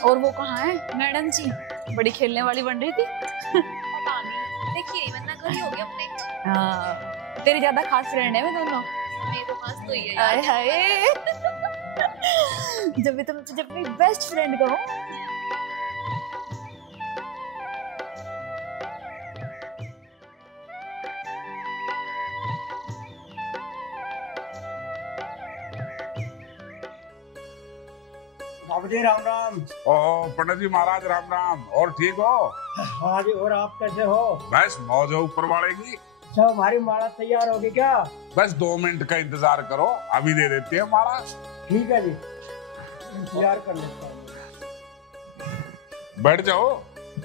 और वो कहाँ है मैडम जी? बड़ी खेलने वाली बन रही थी। पता नहीं, देखिए नहीं वरना घर ही हो गया अपने। हाँ, तेरी ज्यादा खास फ्रेंड है मैं दोनों। मेरे तो खास तो ही है हाय हाय। जब भी तुम तुझे अपनी बेस्ट फ्रेंड कहो। बाबू जी राम राम। ओह पंडित जी महाराज राम राम। और ठीक हो? हाँ जी, और आप कैसे हो? बस मौज है ऊपर वाले की। अच्छा, हमारी माला तैयार होगी क्या? बस 2 मिनट का इंतजार करो, अभी दे देती है माला। ठीक है जी, इंतजार कर लेता हूँ। बैठ जाओ,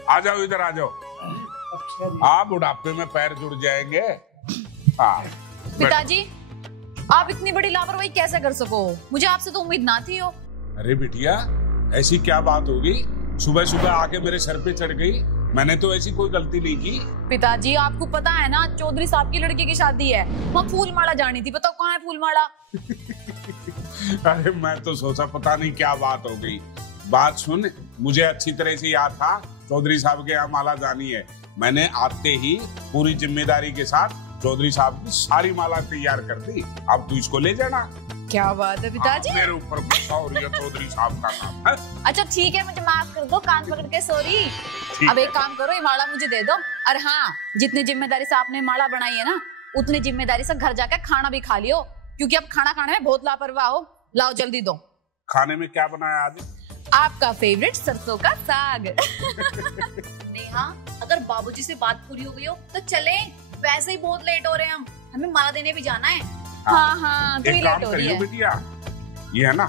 आ जाओ इधर आ जाओ। अच्छा जी। आप बुढ़ापे में पैर जुड़ जाएंगे। हाँ पिताजी, आप इतनी बड़ी लापरवाही कैसे कर सको? मुझे आपसे तो उम्मीद ना थी हो। अरे बिटिया, ऐसी क्या बात होगी? सुबह सुबह आके मेरे सर पे चढ़ गई। मैंने तो ऐसी कोई गलती नहीं की। पिताजी, आपको पता है ना, चौधरी साहब की लड़की की शादी है। वहाँ फूल माला जानी थी, बताओ कहाँ है फूल माला? अरे मैं तो सोचा पता नहीं क्या बात हो गई। बात सुन, मुझे अच्छी तरह से याद था चौधरी साहब के यहाँ माला जानी है। मैंने आते ही पूरी जिम्मेदारी के साथ चौधरी साहब की सारी माला तैयार कर दी। अब तू इसको ले जाना। क्या बात है पिताजी। मेरे ऊपर गुस्सा हो रही है चौधरी साहब का काम है। अच्छा ठीक है, मुझे माफ कर दो, कान पकड़ के सॉरी। अब एक काम करो, ये माला मुझे दे दो। और हाँ, जितनी जिम्मेदारी से आपने माला बनाई है ना, उतनी जिम्मेदारी से घर जाकर खाना भी खा लियो, क्योंकि अब खाना खाने में बहुत लापरवाह हो। लाओ जल्दी दो। खाने में क्या बनाया आज? आपका फेवरेट सरसों का साग। नेहा, अगर बाबूजी से बात पूरी हो गई हो तो चले, वैसे ही बहुत लेट हो रहे हैं, हमें माला देने भी जाना है। हाँ, तो एक ही काम लेट हो रही करियो है। बिटिया, ये है ना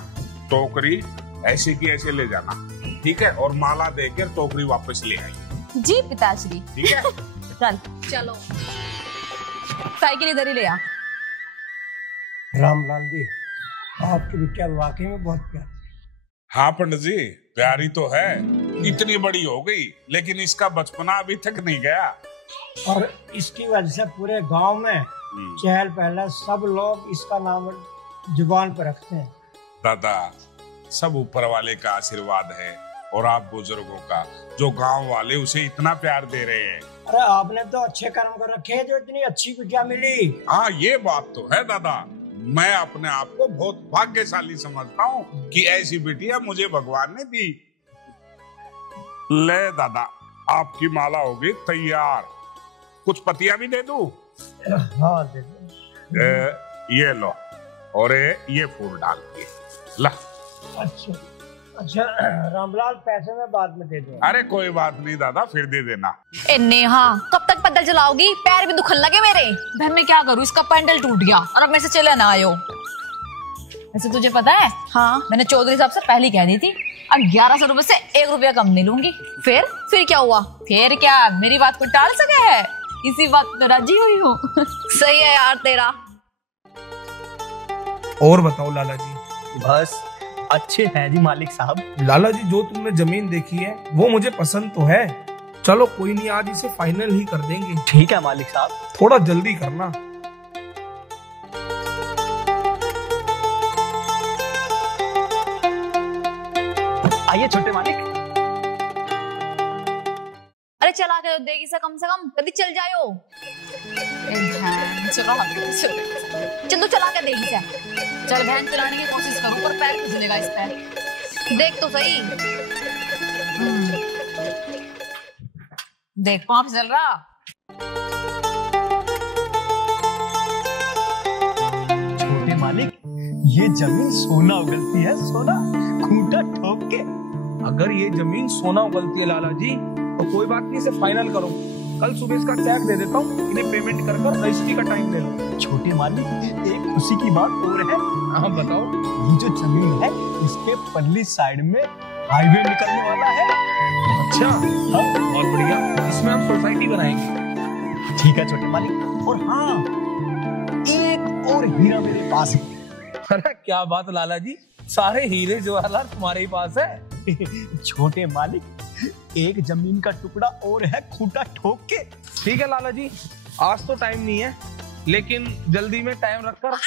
टोकरी ऐसे की ऐसे ले जाना, ठीक है? और माला देकर टोकरी वापस ले आई। जी पिताश्री। ठीक है? चल चलो। साइकिल इधर ही ले आ। रामलाल जी, आपकी बिटिया वाकई में बहुत प्यारी। हाँ पंडित जी, प्यारी तो है। इतनी बड़ी हो गई, लेकिन इसका बचपना अभी तक नहीं गया। और इसकी वजह से पूरे गांव में चहल पहल, सब लोग इसका नाम जुबान पर रखते हैं। दादा, सब ऊपर वाले का आशीर्वाद है और आप बुजुर्गों का, जो गांव वाले उसे इतना प्यार दे रहे हैं। अरे आपने तो अच्छे कर्म कर रखे हैं जो इतनी अच्छी बिटिया मिली। हाँ ये बात तो है दादा। मैं अपने आप को बहुत भाग्यशाली समझता हूँ कि ऐसी बिटिया मुझे भगवान ने दी। ले दादा, आपकी माला होगी तैयार। कुछ पतिया भी दे दूं? हाँ दे दो। ये लो, और ये फूल डाल के ला। अच्छा अच्छा, रामलाल पैसे में बाद में दे दो। अरे कोई बात नहीं दादा, फिर दे देना। ए नेहा, कब तक पैदल चलाओगी? पैर भी दुखन लगे मेरे। बहन मैं क्या करूँ, इसका पैंडल टूट गया और अब मैं से चले ना आयो। वैसे तुझे पता है, हाँ मैंने चौधरी साहब से पहले कह दी थी, अब 1100 रुपए से 1 रुपया कम नहीं लूंगी। फिर क्या हुआ? फिर क्या मेरी बात को टाल सके है? इसी बात पे राजी हुई हूँ। सही है यार तेरा। और बताओ लाला जी। बस अच्छे हैं जी मालिक साहब। लाला जी, जो तुमने जमीन देखी है वो मुझे पसंद तो है। चलो कोई नहीं, आज इसे फाइनल ही कर देंगे। ठीक है मालिक साहब। थोड़ा जल्दी करना। आइए छोटे मालिक। अरे चला के देगी से कम कभी चल जाओ। चल तो चला के देगी से। चल बहन, चलाने की कोशिश करूं पर पैर फिसलेगा इस पैर। देख तो सही। देख पाँव फिसल रहा। छोटे मालिक, ये जमीन सोना उगलती है, सोना खूंटा ठोक के। अगर ये जमीन सोना उगलती है लाला जी, तो कोई बात नहीं, इसे फाइनल करो। कल सुबह इसका चेक दे देता हूँ, इन्हें पेमेंट कर रजिस्ट्री का टाइम ले लो। छोटे मालिक, एक खुशी की बात और है। हाँ बताओ। ये जो जमीन है, इसके परली साइड में हाईवे निकलने वाला है। अच्छा, हाँ बहुत बढ़िया। इसमें हम सोसाइटी बनाएंगे। ठीक है छोटे मालिक। और हाँ, एक और हीरा मेरे पास है। अरे क्या बात लाला जी, सारे हीरे जवाहरात तुम्हारे ही पास है। छोटे मालिक, एक जमीन का टुकड़ा और है खूंटा ठोक के। ठीक है लाला जी, आज तो टाइम नहीं है, लेकिन जल्दी में टाइम रखकर।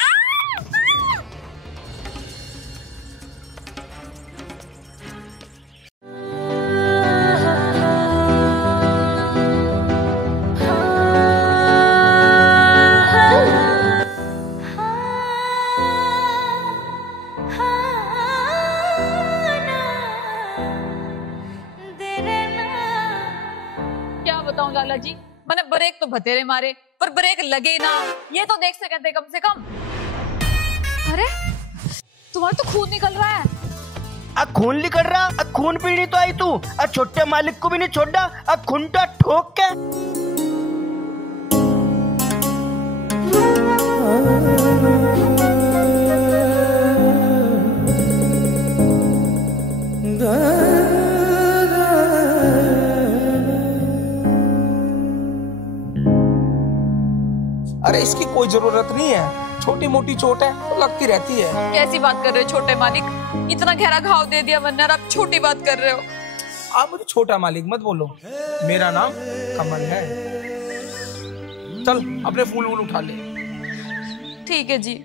बताऊं लाला जी, मैंने ब्रेक तो बतेरे मारे पर ब्रेक लगे ना, ये तो देख सकते कम से कम। अरे तुम्हारा तो खून निकल रहा है। खून निकल रहा, खून पीनी तो आई तू, छोटे मालिक को भी नहीं छोड़ा, खूंटा ठोक के। अरे इसकी कोई जरूरत नहीं है, छोटी मोटी चोट है तो लगती रहती है। कैसी बात कर रहे हो छोटे मालिक, इतना गहरा घाव दे दिया मैंने और आप छोटी बात कर रहे हो। आप मुझे छोटा मालिक मत बोलो, मेरा नाम कमल है। चल अपने फूल वूल उठा ले। ठीक है जी।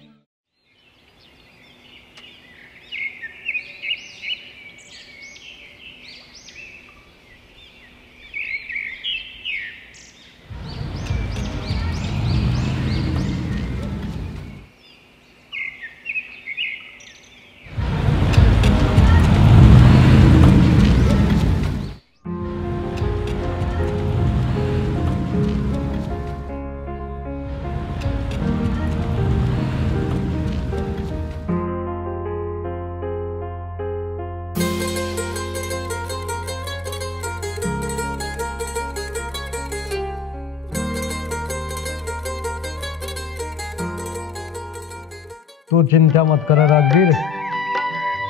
तू चिंता मत कर राजवीर,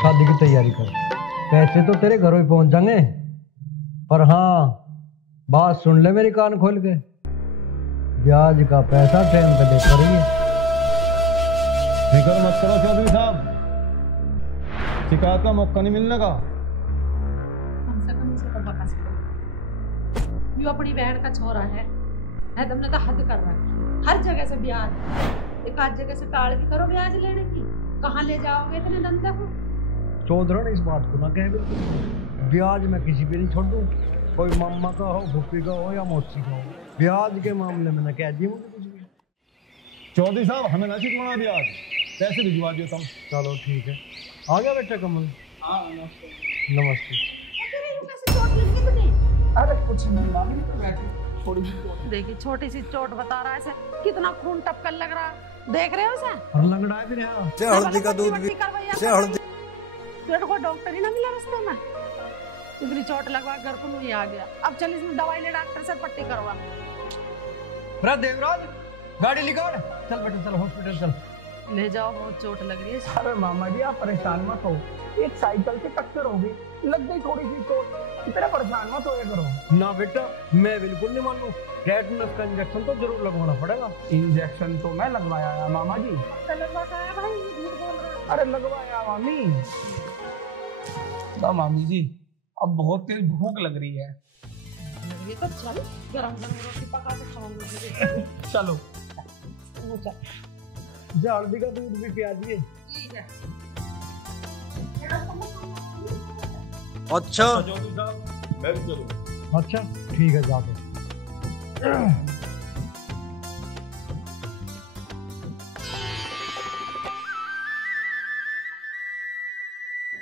शादी की तैयारी कर। पैसे तो तेरे घरों ही पहुंच जाएंगे, पर हाँ बात सुन ले मेरी कान खोल के, ब्याज का पैसा टाइम पे दे करिए। फिक्र मत करो चौधरी साहब, शिकायत का मौका नहीं मिलने का। कम से कम इसे तो बता सकते, यो अपनी बहन का छोरा है तुमने तो हद कर रखी। हर जगह से ब्याज, एक आध जगह से टाल भी करो ब्याज लेने की, कहाँ ले जाओगे इतने धंधे को? चौधरी इस बात को ना कहे, बिल्कुल ब्याज मैं किसी पे नहीं छोड़ दूं, कोई मामा का हो, भूपी का हो या मौसी का हो, ब्याज के मामले में ना कह दी मुझे कुछ भी। चौधरी साहब हमें ना चितवाना ब्याज, पैसे भिजवा दियो तुम। चलो ठीक है, आ गया बेटा कमल। नमस्ते। अरे कुछ नहीं मामी, तो बैठी थोड़ी सी चोट। देखिए छोटी सी चोट बता रहा है इसे, कितना खून टपकन लग रहा है, देख रहे हो इसे? और लंगड़ा है भी रहा से हल्दी का दूध भी, से हल्दी। तेरे को डॉक्टर ही ना मिला रास्ते में, इतनी चोट लगवा घर को नहीं आ गया। अब चल इसमें दवाई ले, डॉक्टर से पट्टी करवा। अरे देवराज गाड़ी निकाल, चल बेटा चल हॉस्पिटल चल। ले जाओ, बहुत चोट लग रही है। अरे मामा जी आप परेशान मत हो, एक साइकिल से टक्कर होगी, लग गई थोड़ी सी चोट, इतना परेशान मत होया करो। ना बेटा मैं बिल्कुल नहीं मानू, टेटनस का इंजेक्शन तो जरूर लगवाना पड़ेगा। इंजेक्शन तो मैं लगवाया मामा जी। अरे लगवाया मामी। तो मामी जी अब बहुत तेज भूख लग रही है। ये तो चल गरम गरम रोटी पका के खाऊंगी। चलो हल्दी का दूध भी पिया दिए। ठीक है। अच्छा अच्छा ठीक है जाओ।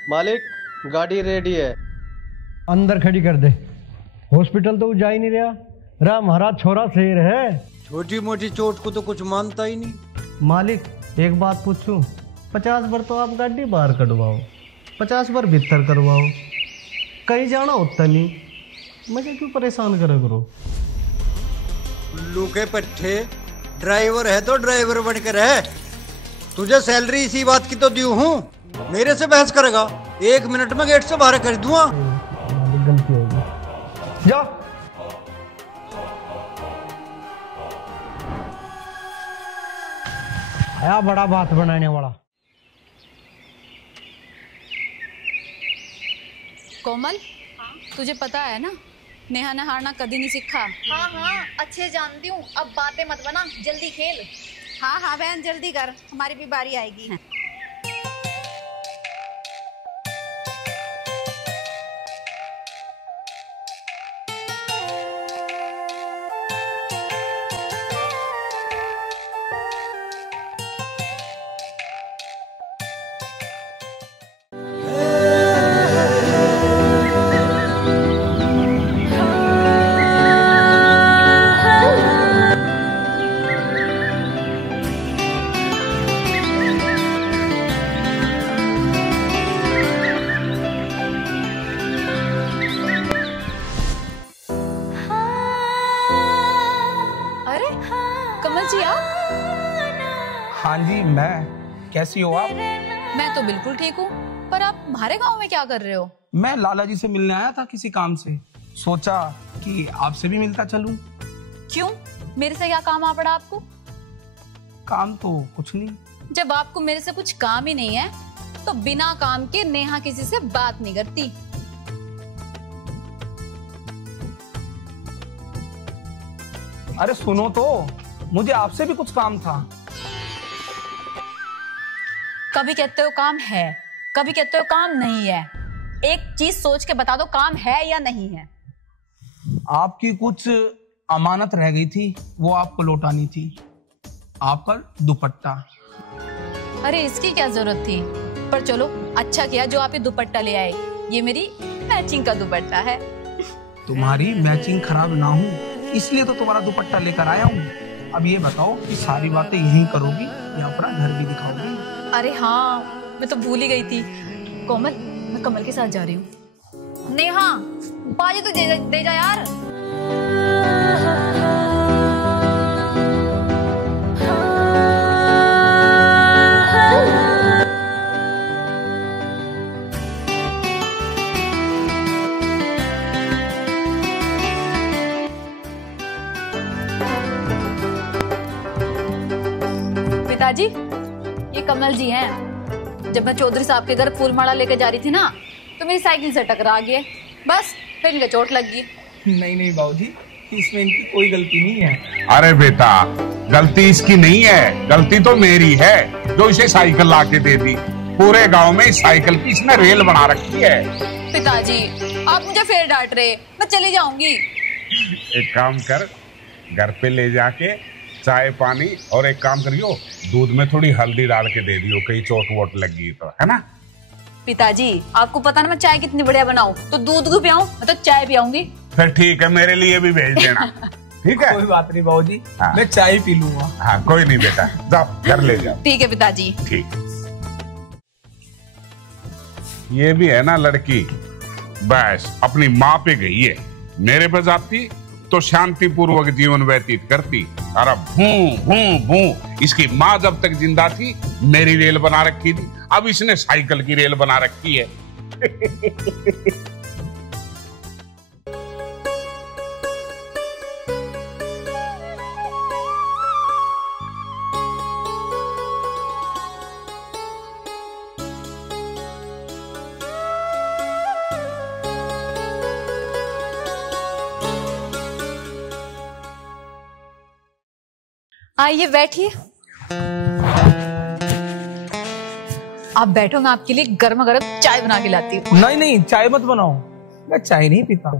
मालिक गाड़ी रेडी है, अंदर खड़ी कर दे। हॉस्पिटल तो जा ही नहीं रहा हमारा छोरा शेर है। छोटी मोटी चोट को तो कुछ मानता ही नहीं। मालिक एक बात पूछूं, 50 बार तो आप गाड़ी बाहर कटवाओ, 50 बार भीतर करवाओ, कहीं जाना होता नहीं, मुझे क्यों परेशान करे करो। उल्लू के पट्टे, ड्राइवर है तो ड्राइवर बनकर है। तुझे सैलरी इसी बात की तो दी हूँ, मेरे से बहस करेगा, 1 मिनट में गेट से बाहर कर दूंगा। गलती होगी, जा। आया बड़ा बात बनाने वाला। कोमल, तुझे पता है ना नेहा ने हारना कभी नहीं सीखा। हाँ हाँ अच्छे जानती हूँ, अब बातें मत बना, जल्दी खेल। हाँ हाँ बहन जल्दी कर, हमारी भी बारी आएगी। हाँ जी, मैं। कैसी हो आप? मैं तो बिल्कुल ठीक हूँ, पर आप हमारे गांव में क्या कर रहे हो? मैं लाला जी से मिलने आया था किसी काम से, सोचा कि आपसे भी मिलता चलूं। क्यों, मेरे से क्या काम आ पड़ा आपको? काम तो कुछ नहीं। जब आपको मेरे से कुछ काम ही नहीं है तो बिना काम के नेहा किसी से बात नहीं करती। अरे सुनो तो, मुझे आपसे भी कुछ काम था। कभी कहते हो काम है, कभी कहते हो काम नहीं है। एक चीज सोच के बता दो, काम है या नहीं है? आपकी कुछ अमानत रह गई थी, वो आपको लौटानी थी। आपका दुपट्टा। अरे इसकी क्या जरूरत थी, पर चलो अच्छा किया जो आप ये दुपट्टा ले आए। ये मेरी मैचिंग का दुपट्टा है। तुम्हारी मैचिंग खराब ना हो इसलिए तो तुम्हारा दुपट्टा लेकर आया हूँ। अब ये बताओ कि सारी बातें यहीं करोगी या अपना घर भी दिखाओगी? अरे हाँ, मैं तो भूल ही गई थी। कोमल, मैं कमल के साथ जा रही हूँ। नेहा, बाजी तो दे जा यार। पिताजी, ये कमल जी हैं। जब मैं चौधरी साहब के घर फूल माला लेके जा रही थी ना, तो मेरी साइकिल से टकरा गए, बस फिर इनके चोट लग गई। नहीं नहीं बाबूजी, इसमें इनकी कोई गलती नहीं है। अरे बेटा, गलती इसकी नहीं है, गलती तो मेरी है जो इसे साइकिल ला के दे दी। पूरे गांव में साइकिल की इसने रेल बना रखी है। पिताजी, आप मुझे फिर डांट रहे, मैं चली जाऊंगी। एक काम कर, घर पे ले जाके चाय पानी और एक काम करियो, दूध में थोड़ी हल्दी डाल के दे दियो, कहीं चोट वोट लगी तो, है ना? पिताजी, आपको पता ना मैं चाय कितनी बढ़िया बनाऊं, तो दूध को पियाऊं, मैं तो चाय पियाऊंगी। फिर ठीक है, मेरे लिए भी भेज देना। ठीक है, कोई बात नहीं बाबूजी। हाँ। मैं चाय पी लूंगा। हाँ कोई नहीं बेटा, जाओ घर ले जाओ। ठीक है पिताजी। ठीक। ये भी है ना लड़की, बस अपनी माँ पे गई है, मेरे पे जाती तो शांति पूर्वक जीवन व्यतीत करती। अरे भूं भूं भूं, इसकी माँ जब तक जिंदा थी मेरी रेल बना रखी थी, अब इसने साइकिल की रेल बना रखी है। आइए बैठिए। आप बैठो, मैं आपके लिए गर्मा गर्म चाय बना के लाती हूँ। नहीं नहीं, चाय मत बनाओ, मैं चाय नहीं पीता।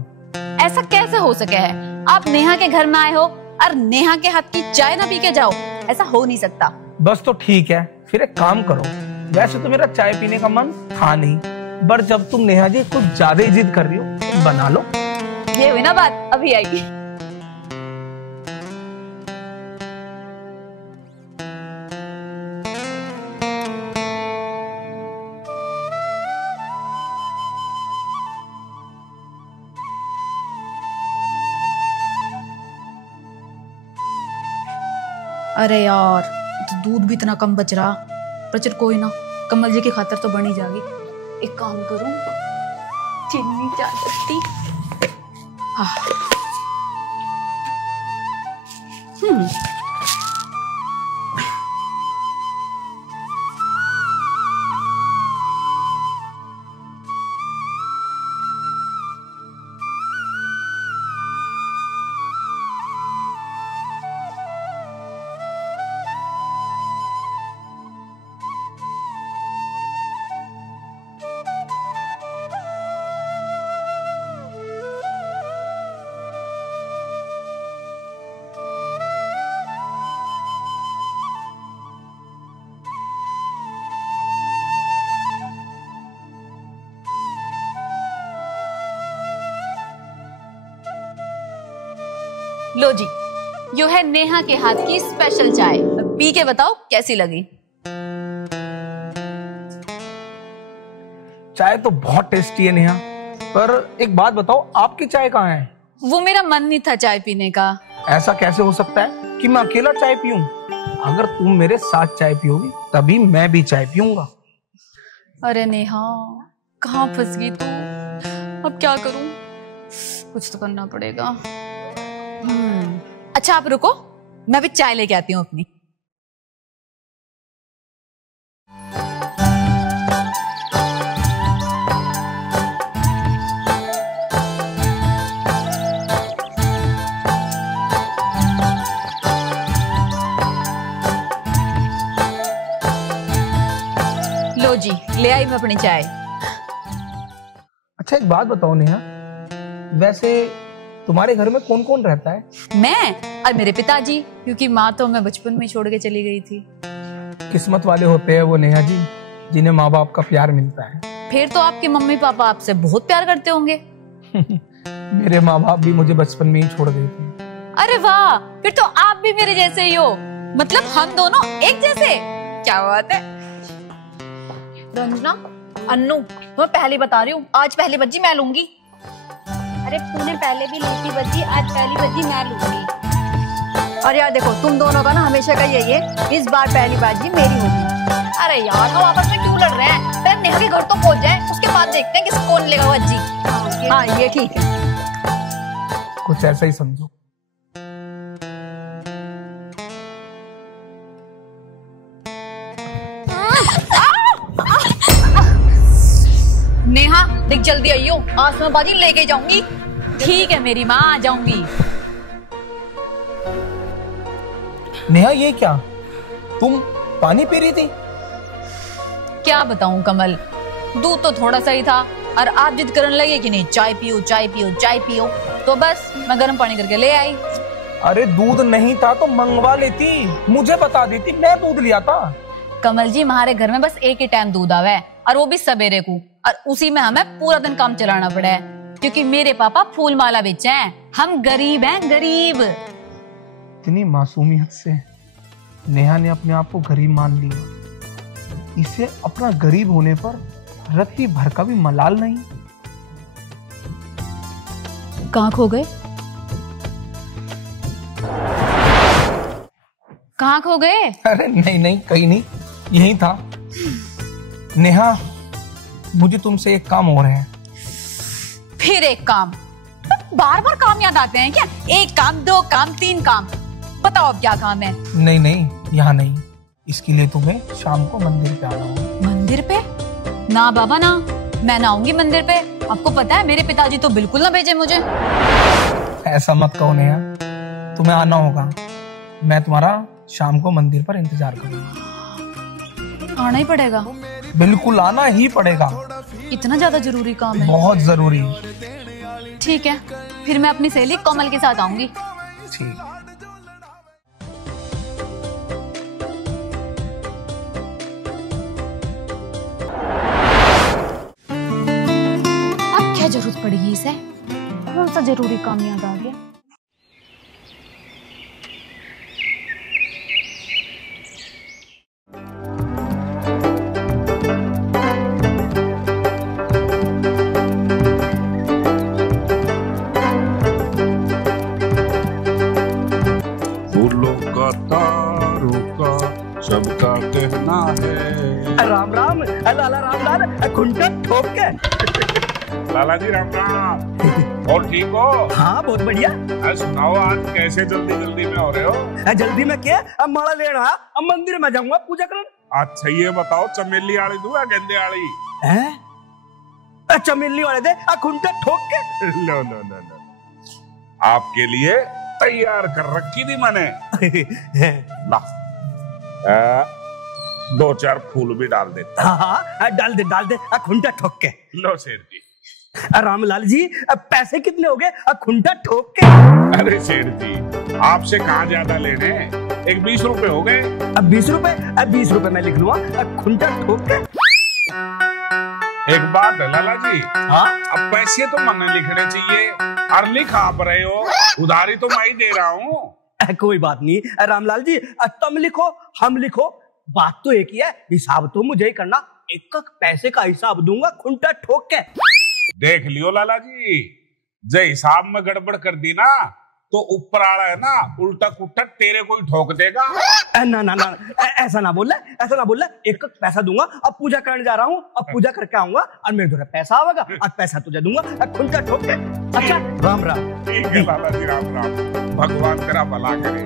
ऐसा कैसे हो सके है? आप नेहा के घर में आए हो और नेहा के हाथ की चाय ना पी के जाओ, ऐसा हो नहीं सकता। बस तो ठीक है, फिर एक काम करो, वैसे तो मेरा चाय पीने का मन था नहीं, पर जब तुम नेहा जी कुछ ज्यादा ही जिद कर रही हो तो बना लो। ये हुई ना बात, अभी आएगी। अरे यार, तो दूध भी इतना कम बच रहा, पर चल कोई ना, कमल जी की खातर तो बनी जाएगी। एक काम करूं, चीनी चाय पत्ती। लो जी, यो है नेहा के हाथ की स्पेशल चाय, पी के बताओ कैसी लगी। चाय तो बहुत टेस्टी है नेहा, पर एक बात बताओ, आपकी चाय कहाँ है? वो मेरा मन नहीं था चाय पीने का। ऐसा कैसे हो सकता है कि मैं अकेला चाय पीऊं? अगर तुम मेरे साथ चाय पियोगी तभी मैं भी चाय पीऊंगा। अरे नेहा, कहाँ फंस गई तू? अब क्या करूं? कुछ तो करना पड़ेगा। अच्छा आप रुको, मैं भी चाय लेके आती हूँ अपनी। लो जी, ले आई मैं अपनी चाय। अच्छा एक बात बताओ नेहा, वैसे तुम्हारे घर में कौन कौन रहता है? मैं और मेरे पिताजी, क्योंकि माँ तो मैं बचपन में छोड़ के चली गई थी। किस्मत वाले होते हैं वो नेहा जी, जिन्हें माँ बाप का प्यार मिलता है। फिर तो आपके मम्मी पापा आपसे बहुत प्यार करते होंगे। मेरे माँ बाप भी मुझे बचपन में ही छोड़ गए थे। अरे वाह, फिर तो आप भी मेरे जैसे ही हो, मतलब हम दोनों एक जैसे। क्या बात है। रंजना, अन्नू, मैं पहले बता रही हूँ, आज पहली बज्जी मैं लूंगी। अरे तूने पहले भी ली थी बज्जी, आज पहली बज्जी मैं लूंगी। और यार देखो, तुम दोनों का ना हमेशा का यही है, इस बार पहली बज्जी मेरी होगी। अरे यार हम आपस में क्यों लड़ रहे हैं? पहले नेहा के घर तो पहुंच जाए, उसके बाद देखते हैं किस कौन लेगा बज्जी। हाँ ये ठीक है। कुछ ऐसा ही समझो। नेहा देख जल्दी आइयो, आज मैं बाजी लेके जाऊंगी। ठीक है मेरी माँ, आ जाऊंगी। नेहा ये क्या, तुम पानी पी रही थी? क्या बताऊं कमल, दूध तो थोड़ा सा ही था और आप जिद करने लगे कि नहीं चाय पियो चाय पियो चाय पियो, तो बस मैं गर्म पानी करके ले आई। अरे दूध नहीं था तो मंगवा लेती, मुझे बता देती, मैं दूध लिया था। कमल जी, हमारे घर में बस एक ही टाइम दूध आवा है और वो भी सवेरे को, और उसी में हमें पूरा दिन काम चलाना पड़ा है, क्योंकि मेरे पापा फूल माला बेचे हैं। हम गरीब हैं, गरीब। इतनी मासूमियत से नेहा ने अपने आप को गरीब मान लिया। इसे अपना गरीब होने पर रत्ती भर का भी मलाल नहीं। कहाँ खो गए? कहाँ खो गए? अरे नहीं नहीं, कहीं नहीं, यही था। नेहा, मुझे तुमसे एक काम और है। फिर एक काम? बार बार काम याद आते हैं क्या? एक काम, दो काम, तीन काम, बताओ अब क्या काम है? नहीं नहीं, यहाँ नहीं, इसके लिए तुम्हें शाम को मंदिर पे आना होगा। मंदिर पे? ना बाबा ना, मैं ना आऊंगी मंदिर पे। आपको पता है मेरे पिताजी तो बिल्कुल ना भेजे मुझे। ऐसा मत कहो नेहा, तुम्हें आना होगा। मैं तुम्हारा शाम को मंदिर पर इंतजार करूंगा। आना ही पड़ेगा? बिल्कुल आना ही पड़ेगा। इतना ज्यादा जरूरी काम है? बहुत जरूरी। ठीक है, फिर मैं अपनी सहेली कोमल के साथ आऊंगी। ठीक। अब क्या जरूरत पड़ेगी इसे? कौन सा जरूरी काम याद आ गया? सबका कहना है। राम राम लाला, राम लाल खुंटा ठोक के। लाला जी राम राम। और ठीक हो? हाँ बहुत बढ़िया। सुनाओ, आज कैसे जल्दी जल्दी में हो रहे हो? जल्दी में क्या, अब माला लेना, अब मंदिर में जाऊंगा पूजा करने। अच्छा ये बताओ, चमेली आड़ी दूं या गेंदे आड़ी? चमेली वाले दे, खुंटा ठोक के। लो लो लो लो, आपके लिए तैयार कर रखी थी मैंने। ला, दो चार फूल भी डाल दे। हाँ डाल दे, खुंटा ठोक के। लो सेठ जी। रामलाल जी, पैसे कितने हो गए खुंटा ठोक के? अरे सेठ जी, आपसे कहाँ ज्यादा लेने, एक 20 रुपए हो गए। अब 20 रुपए? 20 रुपए मैं लिख लूंगा, खुंटा ठोक के। एक बात है लाला जी। हाँ? अब पैसे तो मैंने लिखने चाहिए, और लिख आप रहे हो, उधारी तो मैं ही दे रहा हूँ। कोई बात नहीं रामलाल जी, तुम लिखो हम लिखो, बात तो एक ही है, हिसाब तो मुझे ही करना। एक पैसे का हिसाब दूंगा खुंटा ठोक के। देख लियो लाला जी, जे हिसाब में गड़बड़ कर दी ना तो ऊपर आड़ा है ना उल्टा कुट्टा तेरे को ही ठोक देगा। ना ना ना ऐसा ना बोल, ऐसा ना बोल। एक पैसा दूंगा, अब पूजा करने जा रहा हूँ, अब पूजा करके आऊंगा और मेरे घर पैसा आवेगा, आज पैसा तुझे दूंगा खुंचा ठोक के। अच्छा राम राम। ठीक है लाला जी, राम राम, भगवान तेरा भला करे।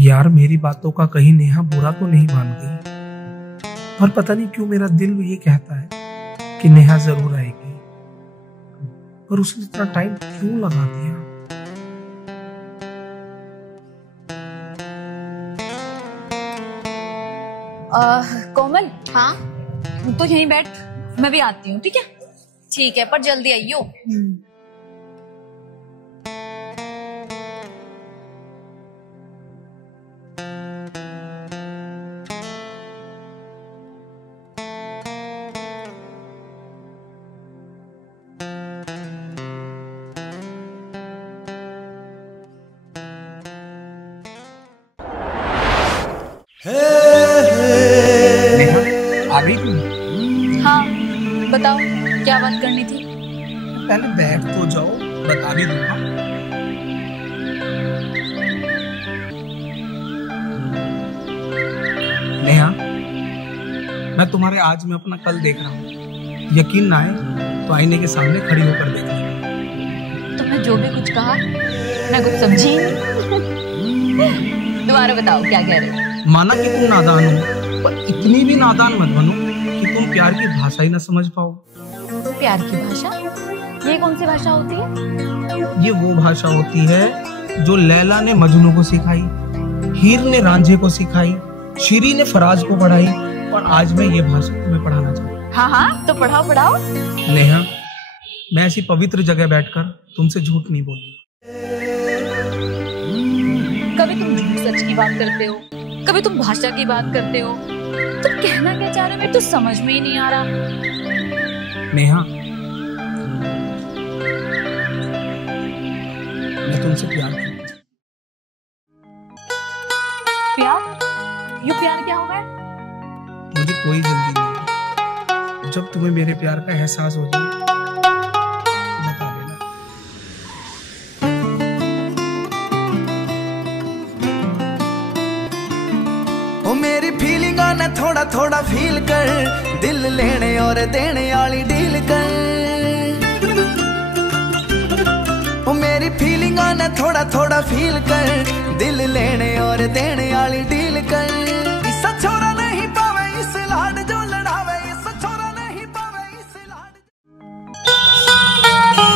यार मेरी बातों का कहीं नेहा बुरा तो नहीं मान गई, और पता नहीं क्यों मेरा दिल ये कहता है कि नेहा जरूर आएगी, पर उसने इतना टाइम क्यों लगा दिया। कोमल, हाँ तो यहीं बैठ, मैं भी आती हूँ। ठीक है? ठीक है, पर जल्दी आइयो। आ गई तुम? हाँ बताओ, क्या बात करनी थी? पहले बैठ तो जाओ, बता भी दूंगा। नेहा, मैं तुम्हारे आज में अपना कल देख रहा हूँ। यकीन ना आए तो आईने के सामने खड़ी होकर देख लेना। तुमने जो भी कुछ कहा मैं कुछ समझी दोबारा बताओ क्या कह रहे हो? माना कि तुम नादान हो, पर इतनी भी नादान मत बनो कि तुम प्यार की भाषा ही ना समझ पाओ। प्यार की भाषा? ये कौन सी भाषा होती है? ये वो भाषा होती है जो लैला ने मजनू को सिखाई, हीर ने रांझे को सिखाई, शीरी ने फराज को पढ़ाई, और आज मैं ये भाषा तुम्हें पढ़ाना चाहता हूँ। हाँ हाँ तो पढ़ाओ पढ़ाओ। नेहा, मैं ऐसी पवित्र जगह बैठकर तुमसे झूठ नहीं बोलूंगा। कभी तुम झूठ सच की बात करते हो, कभी तुम भाषा की बात करते हो, तुम कहना क्या चाह रहे हो मेरे तो समझ में ही नहीं आ रहा। नेहा, मैं तुमसे प्यार करता हूं। प्यार? ये प्यार क्या होगा? मुझे कोई जल्दी नहीं है, जब तुम्हें मेरे प्यार का एहसास हो जाए बता देना। ओ मेरी फीलिंगा ने थोड़ा थोड़ा फील कर, दिल लेने और देने वाली डील कर। ओ मेरी फीलिंगा ने थोड़ा थोड़ा फील कर, दिल लेने और देने वाली डील कर। इस छोरा नहीं पावे इस लाड जो लड़ावे, इस छोरा नहीं पावे इस लाड।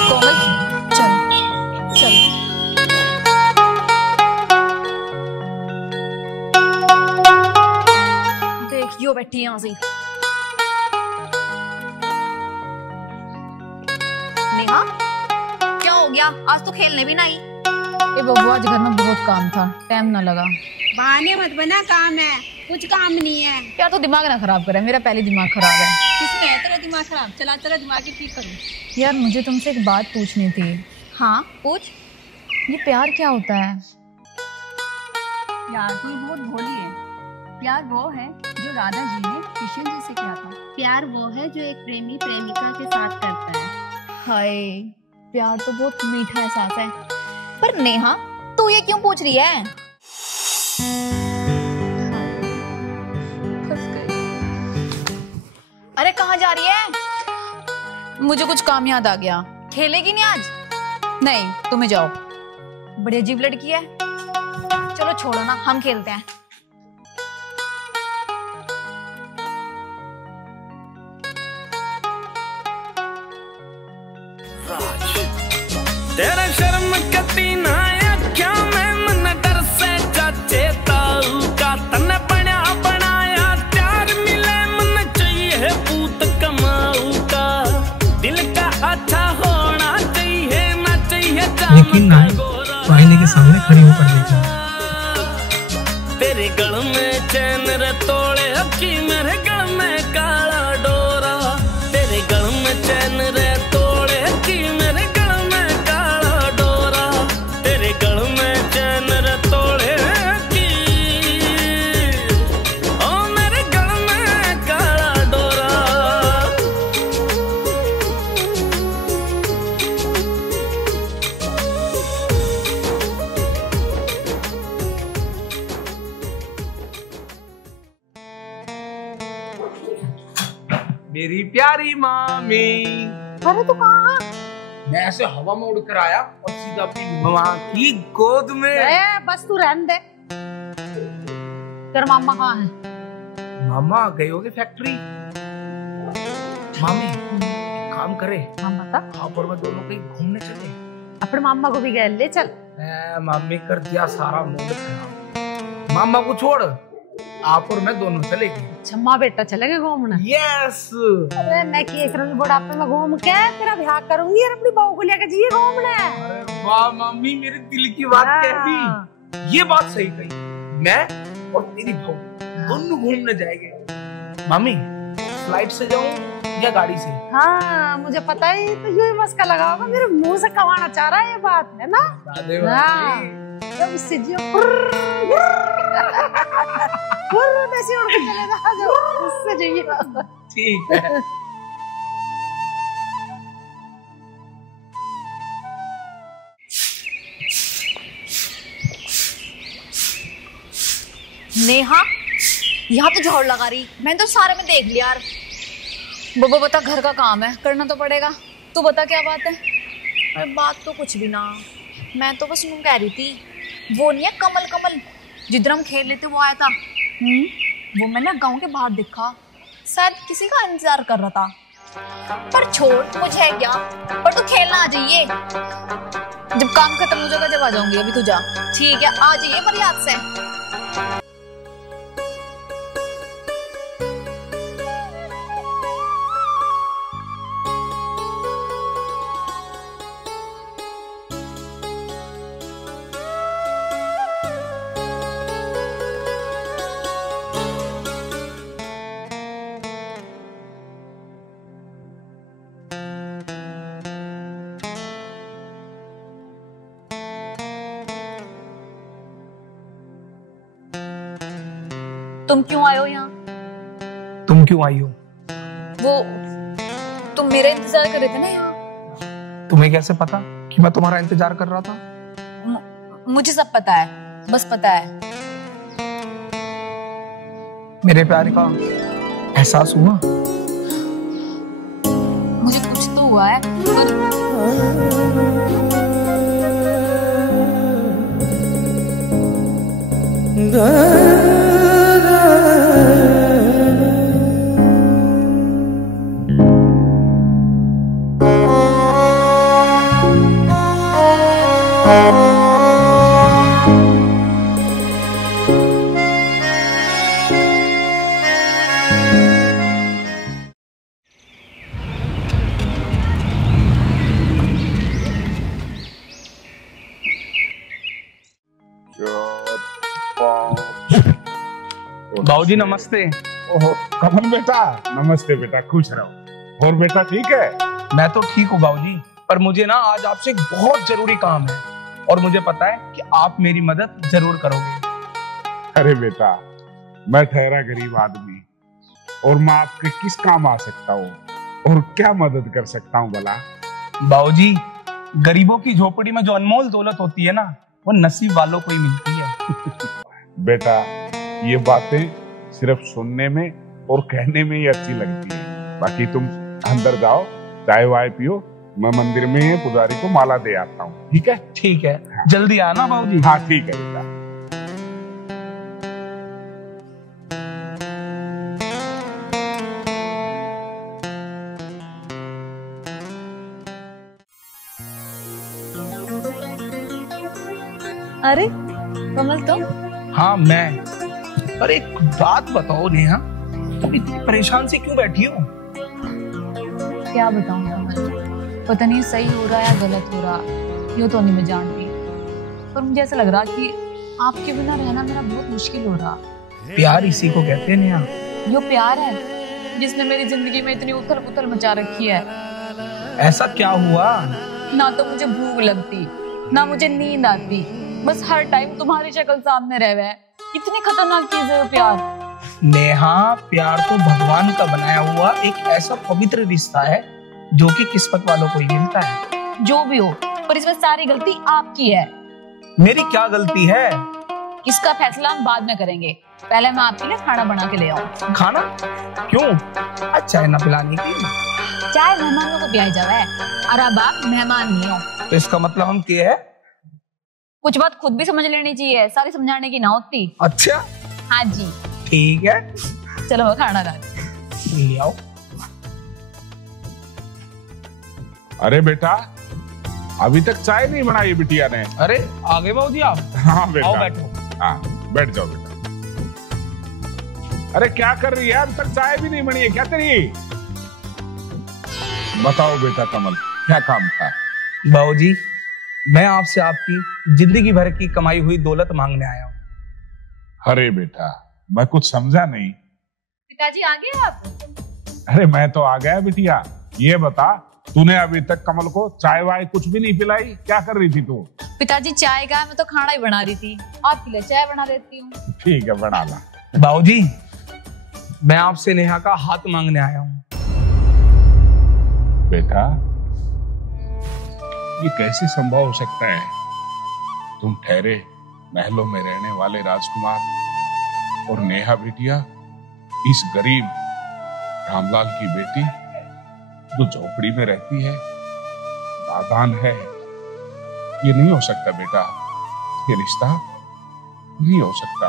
कोमल चल चल। देखियो बैठी यहाँ से। नेहा क्या हो गया? आज तो खेलने भी नहीं। ए बबू, आज घर में बहुत काम था, टाइम ना लगा। बहाने मत बना, काम है, कुछ काम नहीं है। क्या तो दिमाग ना खराब करे, मेरा पहले दिमाग खराब है। किसने है तेरा दिमाग खराब? चला तेरा दिमाग ही ठीक करूं। यार मुझे तुमसे एक बात पूछनी थी। हाँ पूछ। ये प्यार क्या होता है? यार तू बहुत भोली है। प्यार वो है जो राधा जी ने कृष्ण जी से किया था। प्यार वो है जो एक प्रेमी प्रेमिका के साथ करता है। हाय, प्यार तो बहुत मीठा एहसास है। पर नेहा तू ये क्यों पूछ रही है? अरे कहाँ जा रही है? मुझे कुछ काम याद आ गया। खेलेगी नहीं आज? नहीं, तुम्हें जाओ। बड़ी अजीब लड़की है। चलो छोड़ो ना, हम खेलते हैं। तेरा शर्म कती ना क्या मैं मन डर से चाचे ताऊ का तन बना बनाया प्यार मिले मन चाहिए पूत कमाऊ का दिल का अच्छा होना चाहिए ना चाहिए यकीन ना तो आईने के सामने खड़ी होकर देखा। तेरे गल में चैन रे तोड़े की मेरे गल में काला डोरा। तेरे गल में चैन रे तोड़े की मेरे मेरी प्यारी मामी। अरे तू कहाँ? मैं ऐसे हवा में उड़कर आया और सीधा अपनी माँ की गोद में। बस तू रहने दे। तेरा मामा कहाँ है? मामा गए होगे फैक्ट्री। मामी एक काम करे, हाँ बता। आप और मैं दोनों कहीं घूमने चले। अपने मामा को भी गए ले चल। मामी कर दिया सारा मूड खराब। मामा को छोड़, आप और मैं दोनों चलेंगे। अच्छा माँ बेटा चलेंगे घूमने? यस। अरे मैं केस रंग बुढ़ापे में घूम के तेरा ब्याह करूंगी और अपनी बहू को लेकर जाइए घूमने। अरे वाह मामी, मेरे दिल की बात कह दी। ये बात सही कही। मैं और तेरी बहू दोनों घूमने जाएंगे। मामी फ्लाइट से जाऊं या गाड़ी से? हाँ मुझे पता है, तो यूं ही मस्का लगा होगा, मेरे मुंह से कमाना चाह रहा है ये बात है ना। जब इससे जियो ऐसे उड़ के चले जा, उससे जाइए। ठीक है। नेहा यहाँ पे झाड़ लगा रही, मैंने तो सारे में देख लिया यार। बब्बा बता, घर का काम है, करना तो पड़ेगा। तू बता क्या बात है? अरे बात तो कुछ भी ना, मैं तो बस यूं कह रही थी, वो नहीं है कमल कमल जिधर हम खेल लेते वो आया था। वो मैंने गांव के बाहर देखा, शायद किसी का इंतजार कर रहा था। पर छोड़, मुझे है क्या, पर तू खेलना आ जाइए। जब काम खत्म हो जाएगा जब आ जाऊंगी, अभी तू जा। ठीक है आ जाइए पर याद से। तुम क्यों आए हो यहाँ? तुम क्यों आई हो? वो तुम मेरा इंतजार कर रहे थे ना यहाँ। तुम्हें कैसे पता कि मैं तुम्हारा इंतजार कर रहा था? मुझे सब पता है, बस पता है। मेरे प्यार का एहसास हुआ? मुझे कुछ तो हुआ है बाबूजी नमस्ते। ओहो कमल बेटा, नमस्ते बेटा, खुश रहो। और बेटा ठीक है? मैं तो ठीक हूँ बाबूजी, पर मुझे ना आज आपसे एक बहुत जरूरी काम है और मुझे पता है कि आप मेरी मदद जरूर करोगे। अरे बेटा, मैं ठहरा गरीब आदमी और मैं आपके किस काम आ सकता हूँ और क्या मदद कर सकता हूँ भला? बाबूजी, गरीबों की झोपड़ी में जो अनमोल दौलत होती है ना, वो नसीब वालों को ही मिलती है। बेटा, ये बातें सिर्फ सुनने में और कहने में ही अच्छी लगती है। बाकी तुम अंदर जाओ, चाय वाय पियो, मैं मंदिर में पुजारी को माला दे आता हूँ। ठीक है? ठीक है। हाँ। जल्दी आना बाबूजी। हाँ ठीक है बेटा। अरे कमल तुम? हाँ मैं। पर एक बात बताओ नेहा, तुम इतनी परेशान से क्यों बैठी हो? क्या बताऊं कमल, पता नहीं सही हो रहा है या गलत हो रहा, ये तो नहीं मैं जानती, पर मुझे ऐसा लग रहा कि आपके बिना रहना मेरा बहुत मुश्किल हो रहा। प्यार इसी को कहते हैं नेहा। यो प्यार है जिसने मेरी जिंदगी में इतनी उथल पुथल मचा रखी है। ऐसा क्या हुआ? ना तो मुझे भूख लगती, ना मुझे नींद आती, बस हर टाइम तुम्हारी शक्ल सामने रह है। इतनी खतरनाक चीज है प्यार। नेहा, प्यार तो भगवान का बनाया हुआ एक ऐसा पवित्र रिश्ता है जो कि किस्मत वालों को ही मिलता है। जो भी हो, पर इसमें सारी गलती आपकी है। मेरी क्या गलती है? इसका फैसला हम बाद में करेंगे, पहले मैं आपके लिए खाना बना के ले आऊं। खाना? क्यों? अच्छा है ना पिलाने की। चाय मेहमानों को पिलाई जावे और अब आप मेहमान नहीं हो। तो इसका मतलब हम क्या है? कुछ बात खुद भी समझ लेनी चाहिए, सारी समझाने की ना होती। अच्छा हाँ जी ठीक है, चलो मैं खाना खा ले आओ। अरे बेटा, अभी तक चाय नहीं बनाई बिटिया ने। अरे आ गए बाबूजी आप? हाँ बेटा, आओ बैठो। हाँ बैठ जाओ बेटा। अरे क्या कर रही है? अभी तक चाय भी नहीं बनी है क्या तेरी? बताओ बेटा कमल, क्या काम था? बाबूजी मैं आपसे आपकी जिंदगी भर की कमाई हुई दौलत मांगने आया हूँ। अरे बेटा मैं कुछ समझा नहीं। पिताजी आ गए आप? अरे मैं तो आ गया बिटिया। ये बता, तूने अभी तक कमल को चाय वाय कुछ भी नहीं पिलाई? क्या कर रही थी तू? पिताजी चाय का मैं तो खाना ही बना रही थी, आपके लिए चाय बना देती हूँ। ठीक है बना ला। बाबूजी मैं आपसे नेहा का हाथ मांगने आया हूँ। बेटा ये कैसे संभव हो सकता है? तुम ठहरे महलों में रहने वाले राजकुमार और नेहा बिटिया इस गरीब रामलाल की बेटी जो झोपड़ी में रहती है, नादान है। ये नहीं हो सकता बेटा, ये रिश्ता नहीं हो सकता।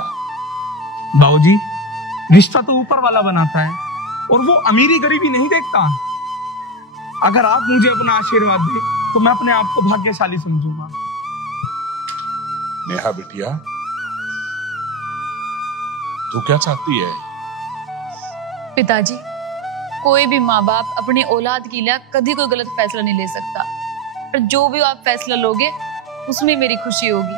बाबूजी रिश्ता तो ऊपर वाला बनाता है और वो अमीरी गरीबी नहीं देखता। अगर आप मुझे अपना आशीर्वाद दें तो मैं अपने आप को भाग्यशाली समझूंगा। नेहा बिटिया तू क्या चाहती है? पिताजी कोई भी माँ बाप अपनी औलाद के लिए कभी कोई गलत फैसला नहीं ले सकता, पर जो भी आप फैसला लोगे उसमें मेरी खुशी होगी।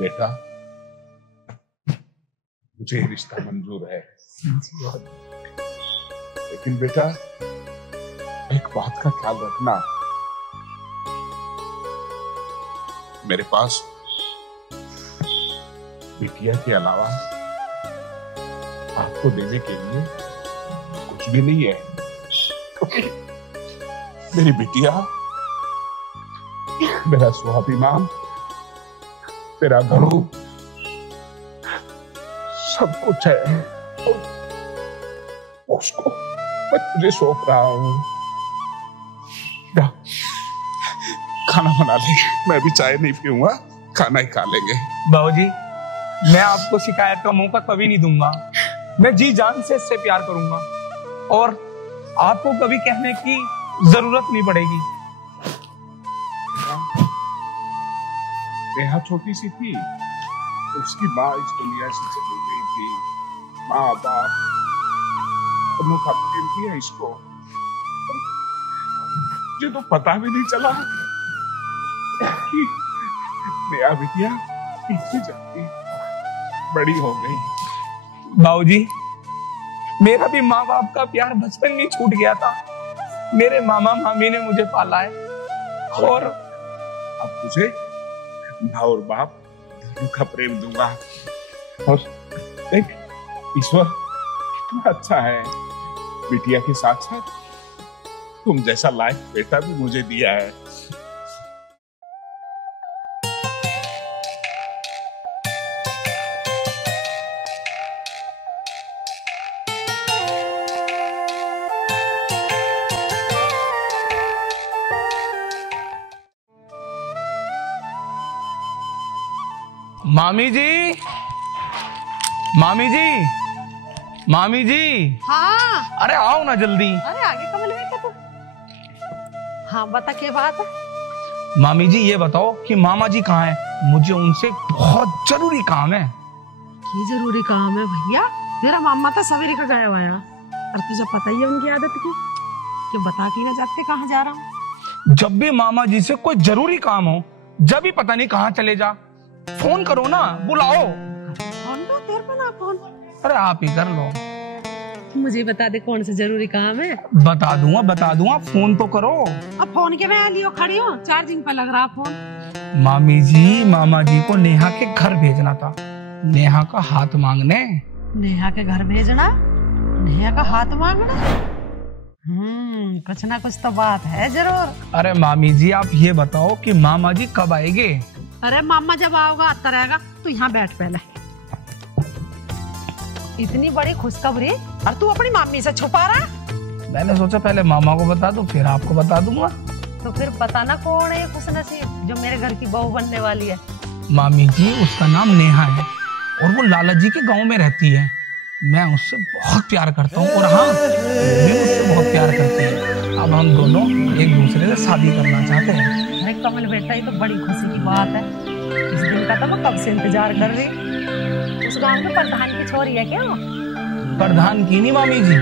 बेटा मुझे रिश्ता मंजूर है, लेकिन बेटा एक बात का ख्याल रखना, मेरे पास बिटिया के अलावा आपको देने के लिए कुछ भी नहीं है, क्योंकि मेरी बिटिया मेरा स्वाभिमान, मेरा घरू सब कुछ है। उसको मैं तुझे सौंप रहा हूं। खाना बना ले, मैं भी चाय नहीं पीऊंगा, खाना ही खा लेंगे। बाबूजी मैं आपको शिकायत का मौका कभी नहीं दूंगा। मैं जी जान से इससे प्यार करूंगा और आपको कभी कहने की जरूरत नहीं पड़ेगी। नेहा छोटी सी थी, उसकी माँ इस दुनिया से चली गई थी। माँ बाप दोनों का प्रेम किया इसको, मुझे तो पता भी नहीं चला कि नेहा बिटिया पीछे जाती बड़ी हो गई। बाबूजी मेरा भी माँ बाप का प्यार बचपन में छूट गया था। मेरे मामा मामी ने मुझे पाला है और अब तुझे माँ और बाप दोनों का प्रेम दूंगा। और देख ईश्वर कितना अच्छा है, बिटिया के साथ साथ तुम जैसा लायक बेटा भी मुझे दिया है। मामी जी, मामी जी, मामी जी। हाँ अरे आओ ना जल्दी। अरे आगे कमल में क्या तू? हाँ बता क्या बात है? मामी जी ये बताओ कि मामा जी कहाँ हैं? मुझे उनसे बहुत जरूरी काम है। की जरूरी काम है भैया? मेरा मामा तो सवेरे का गया हुआ है और तुझे पता ही है उनकी आदत की कि बता के ना जाते कहाँ जा रहा हूँ। जब भी मामा जी से कोई जरूरी काम हो, जब भी पता नहीं कहाँ चले जा, फोन करो ना, बुलाओ। फोन तो तेरे पे ना फोन। अरे आप ही कर लो। मुझे बता दे कौन सा जरूरी काम है। बता दूंगा, फोन तो करो। अब फोन के मैं लियो खड़ी हूँ, चार्जिंग पे लग रहा फोन। मामी जी, मामा जी को नेहा के घर भेजना था, नेहा का हाथ मांगने। नेहा के घर भेजना? नेहा का हाथ मांगना? कुछ ना कुछ तो बात है जरूर। अरे मामी जी आप ये बताओ कि मामा जी कब आएंगे? अरे मामा जब आओगा आता रहेगा, तो यहाँ बैठ पहले। इतनी बड़ी खुशखबरी और तू अपनी मम्मी से छुपा रहा? मैंने सोचा पहले मामा को बता दूं, फिर आपको बता दूंगा। तो फिर बताना कौन है ये खुशनसीब जो मेरे घर की बहू बनने वाली है? मामी जी, उसका नाम नेहा है और वो लाला जी के गांव में रहती है। मैं उससे बहुत प्यार करता हूँ और हाँ, वो भी मुझसे बहुत प्यार करती है। अब हम दोनों एक दूसरे से शादी करना चाहते हैं। अरे कमल बेटा, ये तो बड़ी खुशी की बात है। इस दिन का तो मैं कब से इंतजार कर रही। उस गांव के प्रधान की छोरी है क्या? प्रधान की नहीं मामी जी,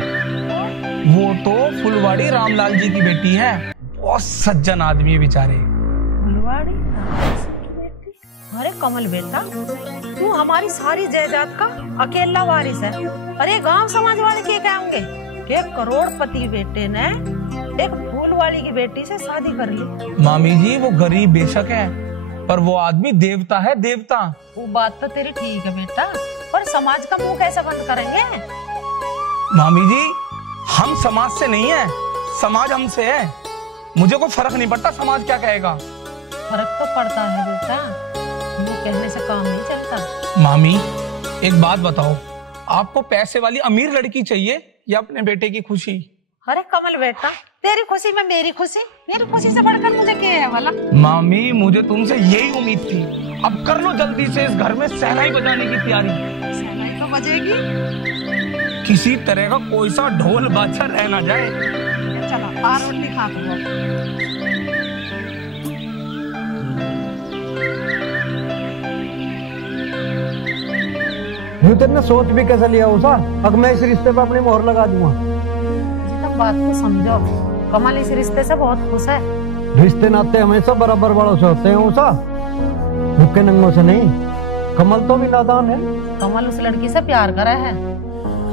वो तो फुलवाड़ी रामलाल जी की बेटी है। बहुत सज्जन आदमी है बेचारे। फुलवाड़ी अरे कमल बेटा, तू हमारी सारी जायदाद का अकेला वारिस है। अरे गांव समाज वाले क्या कहेंगे कि करोड़पति बेटे ने एक फूलवाड़ी की बेटी से शादी कर ली। मामी जी, वो गरीब बेशक है, पर वो आदमी देवता है, देवता। वो बात तो तेरी ठीक है बेटा, पर समाज का मुंह कैसे बंद करेंगे? मामी जी, हम समाज से नहीं है, समाज हमसे है। मुझे कोई फर्क नहीं पड़ता समाज क्या कहेगा। फर्क तो पड़ता है बेटा, वो कहने से काम नहीं चलता। मामी, एक बात बताओ, आपको पैसे वाली अमीर लड़की चाहिए या अपने बेटे की खुशी? अरे कमल बेटा, तेरी खुशी में मेरी खुशी, मेरी खुशी से बढ़कर मुझे क्या है वाला? मामी, मुझे तुमसे यही उम्मीद थी। अब कर लो जल्दी से इस घर में शहनाई बजाने की तैयारी। शहनाई तो बजेगी, किसी तरह का कोई सा ढोल बाजा रह ना जाए। चलो आ रोटी खा लो। तेरे ने सोच भी कैसा लिया उसा? अब मैं इस रिश्ते पे अपनी मोहर लगा दूंगा। तो बात को समझो, कमल इस रिश्ते से बहुत खुश है। रिश्ते नाते हमेशा बराबर वालों से होते हैं उसा, भूखे नंगों से नहीं। कमल तो भी नादान है। कमल उस लड़की से प्यार करा है।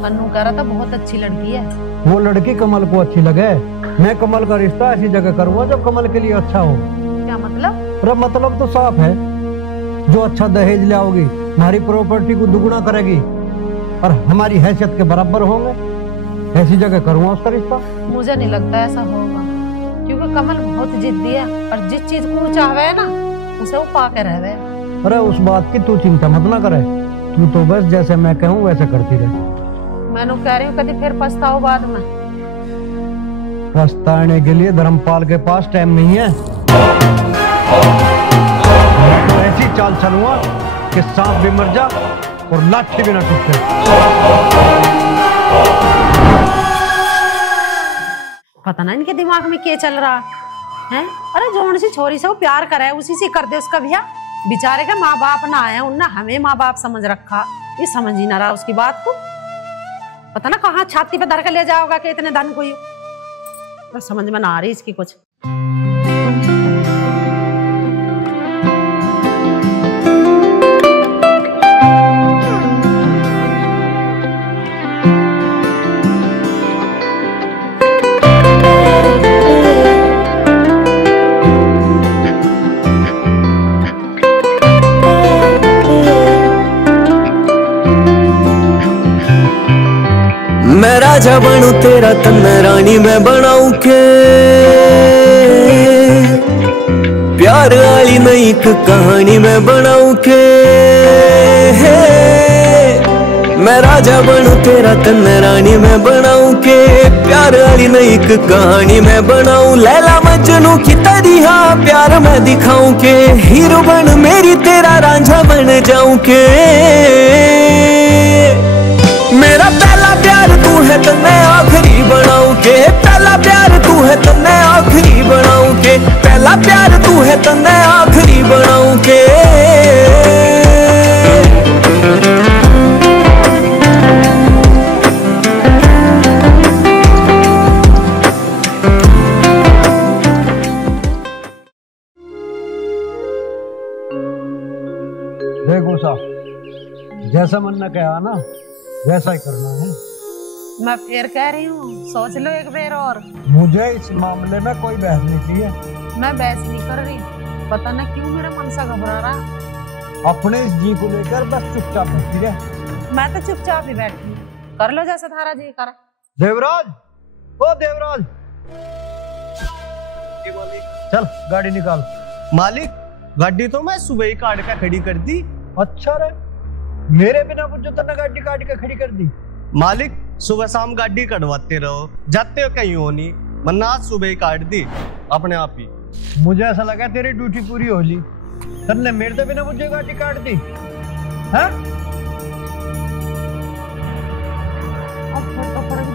अन्नू कह रहा था बहुत अच्छी लड़की है। वो लड़की कमल को अच्छी लगे, मैं कमल का रिश्ता ऐसी जगह करूंगा जो कमल के लिए अच्छा हो। क्या मतलब? अरे मतलब तो साफ है, जो अच्छा दहेज ले आओगी, हमारी प्रॉपर्टी को दुगुना करेगी और हमारी हैसियत के बराबर होंगे, ऐसी जगह करूंगा उसका रिश्ता। मुझे नहीं लगता ऐसा होगा, क्योंकि कमल बहुत जिद्दी है और जिस चीज को चाहे ना उसे वो पाके रहवे। अरे उस बात की तू चिंता मत ना करे, तू तो बस जैसे मैं कहूँ वैसे करती रहे। मैंने कह रही हूँ कभी फिर पछताओ बाद में। पछताने के लिए धर्मपाल के पास टाइम नहीं है। मैं तो ऐसी चाल चलूंगा कि सांप भी मर जा और लाठी भी ना टूटे। पता ना इनके दिमाग में क्या चल रहा है। अरे जोन सी छोरी से वो प्यार करे उसी से कर दे उसका ब्याह। बेचारे के माँ बाप ना आए, उनने हमें माँ बाप समझ रखा, ये समझ ही ना रहा उसकी बात को। पता ना कहाँ छाती पे धर के ले जाओगा कि इतने धन को, तो समझ में ना आ रही इसकी कुछ। मैं राजा बनूं तेरा तन रानी मैं बनाऊं के, प्यार वाली नई एक कहानी मैं बनाऊं के। मैं राजा बनूं तेरा तन रानी मैं बनाऊं के, प्यार वाली नई एक कहानी मैं बनाऊं। लैला मजनू की तरह प्यार मैं दिखाऊं के, हीरो बन मेरी तेरा रांझा बन जाऊं के। मेरा पहला प्यार तू है तो मैं आखिरी बनाऊं के, पहला प्यार तू है तो मैं आखिरी बनाऊं के, पहला प्यार तू है तो मैं आखिरी बनाऊं के। देखो सा, जैसा मन ने कहा ना वैसा ही करना है। मैं फिर कह रही हूँ सोच लो एक बार और। मुझे इस मामले में कोई बहस नहीं चाहिए। मैं बहस नहीं कर रही, पता ना क्यों मेरा मन सा घबरा रहा। अपने इस जी को लेकर बस चुपचाप बैठी है। मैं तो चुपचाप ही बैठी हूँ, कर लो जैसा थारा जी करे। देवराज, ओ देवराज, चल गाड़ी निकाल। मालिक गाड़ी तो मैं सुबह ही काट के खड़ी कर दी। अच्छा रे, मेरे बिना पूछो तने गाड़ी काट के खड़ी कर दी? मालिक सुबह शाम गाड़ी कटवाते रहो, जाते हो कहीं हो नहीं, वरना आज सुबह ही काट दी अपने आप ही। मुझे ऐसा लगा तेरी ड्यूटी पूरी हो ली, तन्ने मेरे तो बिना मुझे गाड़ी काट दी है?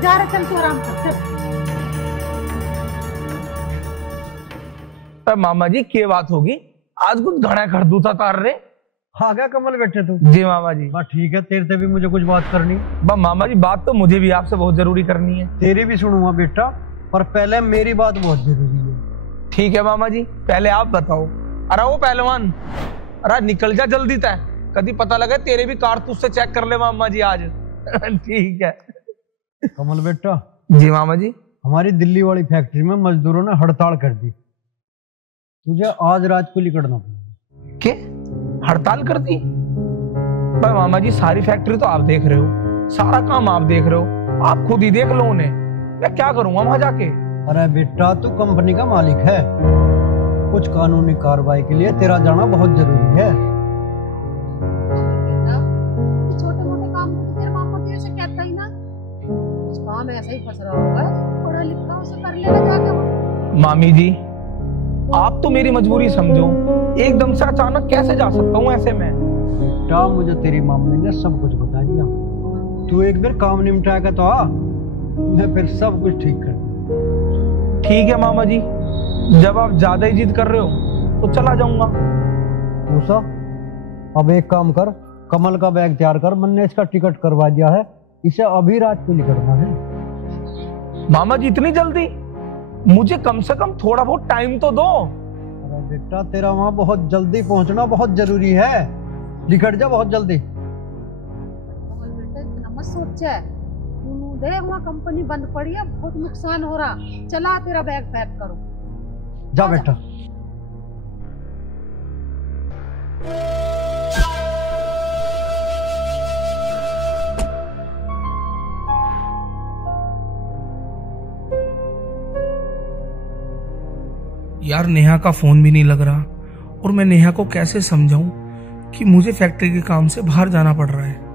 जा रहे, चल तू आराम कर। मामा जी क्या बात होगी, आज कुछ घड़ा कर दू था तार रे। हाँ क्या कमल बैठे तू? जी मामा जी। बस ठीक है, तेरे से भी मुझे कुछ बात करनी। मामा जी बात तो मुझे भी आपसे बहुत जरूरी करनी है। तेरी भी सुनूंगा बेटा, पर पहले मेरी बात बहुत जरूरी है। ठीक है मामा जी, पहले आप बताओ। अरे वो पहलवान, अरे निकल जा जल्दी तय, कभी पता लगे तेरे भी कारतूस से चेक कर ले मामा जी आज। ठीक है कमल बेटा। जी मामा जी। हमारी दिल्ली वाली फैक्ट्री में मजदूरों ने हड़ताल कर दी, तुझे आज रात को निकलना पड़ेगा। क्या हड़ताल कर दी? पर मामा जी सारी फैक्ट्री तो आप देख रहे हो, सारा काम आप देख रहे हो, आप खुद ही देख लो उन्हें, मैं क्या करूंगा वहां जाके? अरे बेटा तू कंपनी का मालिक है, कुछ कानूनी कार्रवाई के लिए तेरा जाना बहुत जरूरी है। छोटे मोटे काम तेरे मामा तेरे से कहता ही ना, कुछ काम ऐसा ही फंस रहा होगा, पढ़ा लिखा उसे कर लेगा जाके। मामी जी आप तो मेरी मजबूरी समझो, एकदम से अचानक कैसे जा सकता हूँ ऐसे में? बेटा मुझे तेरी मम्मी ने सब कुछ बता दिया, तू एक बार काम निपटाएगा तो आ, मैं फिर सब कुछ ठीक कर दूंगा। ठीक है मामा जी, जब आप ज्यादा ही जिद कर रहे हो तो चला जाऊंगा। मूसा अब एक काम कर, कमल का बैग तैयार कर, मैंने इसका टिकट करवा दिया है, इसे अभी रात को निकलना है। मामा जी इतनी जल्दी? मुझे कम से कम थोड़ा बहुत टाइम तो दो। अरे बेटा तेरा वहां बहुत जल्दी पहुंचना बहुत जरूरी है, निकट जा बहुत जल्दी। बेटा इतना मत सोच, देख वहाँ कंपनी बंद पड़ी है, बहुत नुकसान हो रहा, चला तेरा बैग पैक करो। जा बेटा। यार नेहा का फोन भी नहीं लग रहा, और मैं नेहा को कैसे समझाऊं कि मुझे फैक्ट्री के काम से बाहर जाना पड़ रहा है।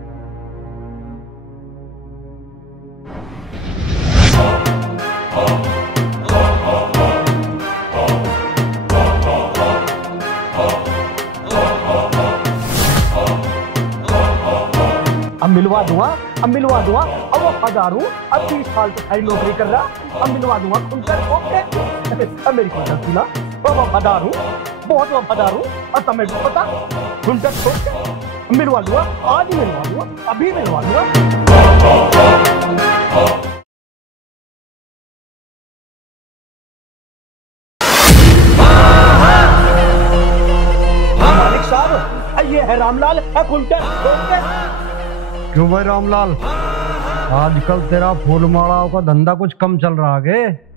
अब मिलवा दूंगा, अब वो हजारू, अब 30 साल से सारी नौकरी कर रहा, अब मिलवा दूंगा खुलकर। ओके अब मेरी कोई गलती ना, मैं वफादार हूँ, बहुत वफादार हूँ, और तुम्हें भी पता, खुलकर मिलवा दूंगा, आज ही मिलवा दूंगा, अभी मिलवा दूंगा। मालिक साहब ये है रामलाल, है खुलकर। क्यों भाई रामलाल, आजकल तेरा फूल मालाओं का धंधा कुछ कम चल रहा है?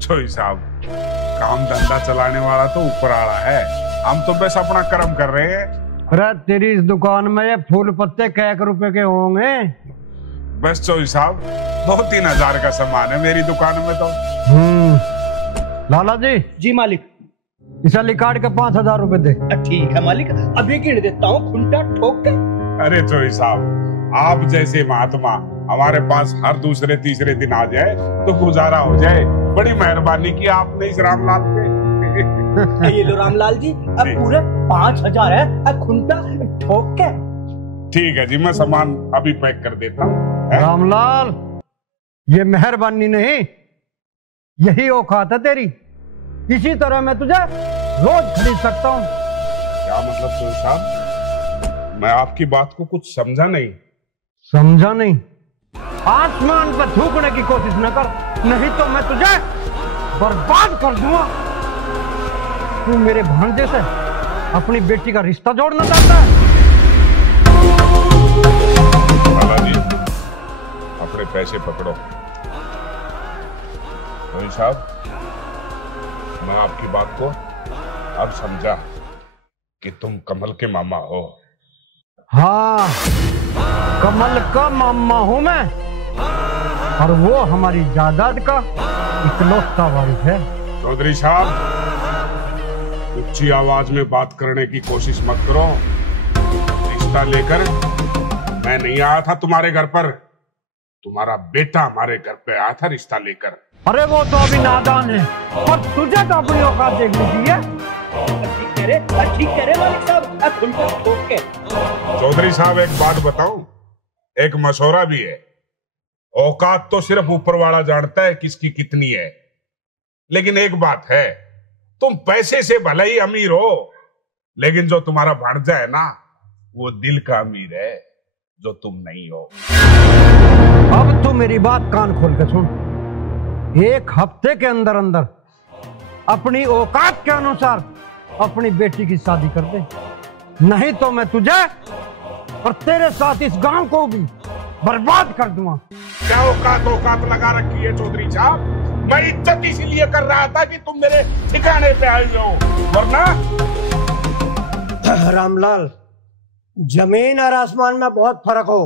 छोई साहब, काम धंधा चलाने वाला तो ऊपर आ रहा है, हम तो बस अपना कर्म कर रहे हैं। अरे तेरी इस दुकान में ये फूल पत्ते कै रुपए के होंगे? बस चोई साहब 2-3 हजार का सामान है मेरी दुकान में तो। लाला जी। जी मालिक। इसे लिकाट के 5000 रुपए दे। ठीक है मालिक, अभी गिन देता हूँ खुंटा ठोक के। अरे चोई साहब, आप जैसे महात्मा हमारे पास हर दूसरे तीसरे दिन आ जाए तो गुजारा हो जाए, बड़ी मेहरबानी की आपने इस रामलाल पे। ये लो रामलाल जी, अब पूरे 5000 है, अब खुंटा ठोक के। ठीक है जी, मैं सामान अभी पैक कर देता हूँ। रामलाल ये मेहरबानी नहीं, यही औकात है तेरी, इसी तरह मैं तुझे रोज खरीद सकता हूँ। क्या मतलब चोई साहब, मैं आपकी बात को कुछ समझा नहीं। समझा नहीं? आसमान पर थूकने की कोशिश न कर, नहीं तो मैं तुझे बर्बाद कर दूंगा। तू मेरे भांजे से अपनी बेटी का रिश्ता जोड़ना चाहता है? लाला जी अपने पैसे पकड़ो। भाई साहब मैं आपकी बात को अब समझा कि तुम कमल के मामा हो। हाँ, कमल का मामा हूं मैं, और वो हमारी जायदाद का इकलौता वारिस है। चौधरी साहब ऊंची आवाज में बात करने की कोशिश मत करो। रिश्ता लेकर मैं नहीं आया था तुम्हारे घर पर, तुम्हारा बेटा हमारे घर पे आया था रिश्ता लेकर। अरे वो तो अभी नादान है और तुझे तो अपनी औकात देखनी चाहिए। ठीक कह रहे मालिक साहब, चौधरी साहब एक बात बताऊं, एक मशवरा भी है। औकात तो सिर्फ ऊपर वाला जानता है किसकी कितनी है, लेकिन एक बात है, तुम पैसे से भले ही अमीर हो, लेकिन जो तुम्हारा भांजा है ना, वो दिल का अमीर है, जो तुम नहीं हो। अब तू मेरी बात कान खोल के सुन। एक हफ्ते के अंदर अंदर अपनी औकात के अनुसार अपनी बेटी की शादी कर दे, नहीं तो मैं तुझे और तेरे साथ इस गांव को भी बर्बाद कर दूंगा। क्या औकात लगा रखी है चौधरी साहब? मैं इज्जत इसीलिए कर रहा था कि तुम मेरे ठिकाने पे आए हो, वरना। रामलाल, जमीन और आसमान में बहुत फर्क हो।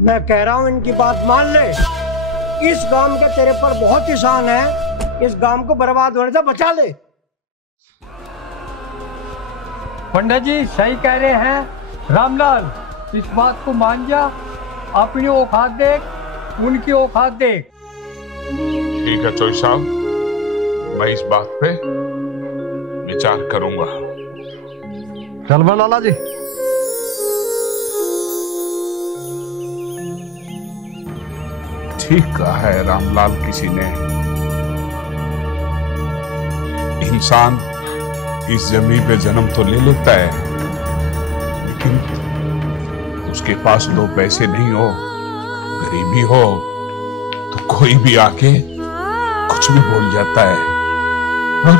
मैं कह रहा हूं इनकी बात मान ले। इस गांव के तेरे पर बहुत एहसान है, इस गांव को बर्बाद होने से बचा ले। पंडित जी सही कह रहे हैं। रामलाल, इस बात को मान जा, अपनी औकात देख, उनकी औकात देख। ठीक है चौधरी साहब, मैं इस बात पे विचार करूंगा। चल बा लाला जी। ठीक कहा है रामलाल किसी ने, इंसान इस जमीन पे जन्म तो ले लेता है, लेकिन उसके पास दो पैसे नहीं हो, गरीबी हो, तो कोई भी आके कुछ भी बोल जाता है। और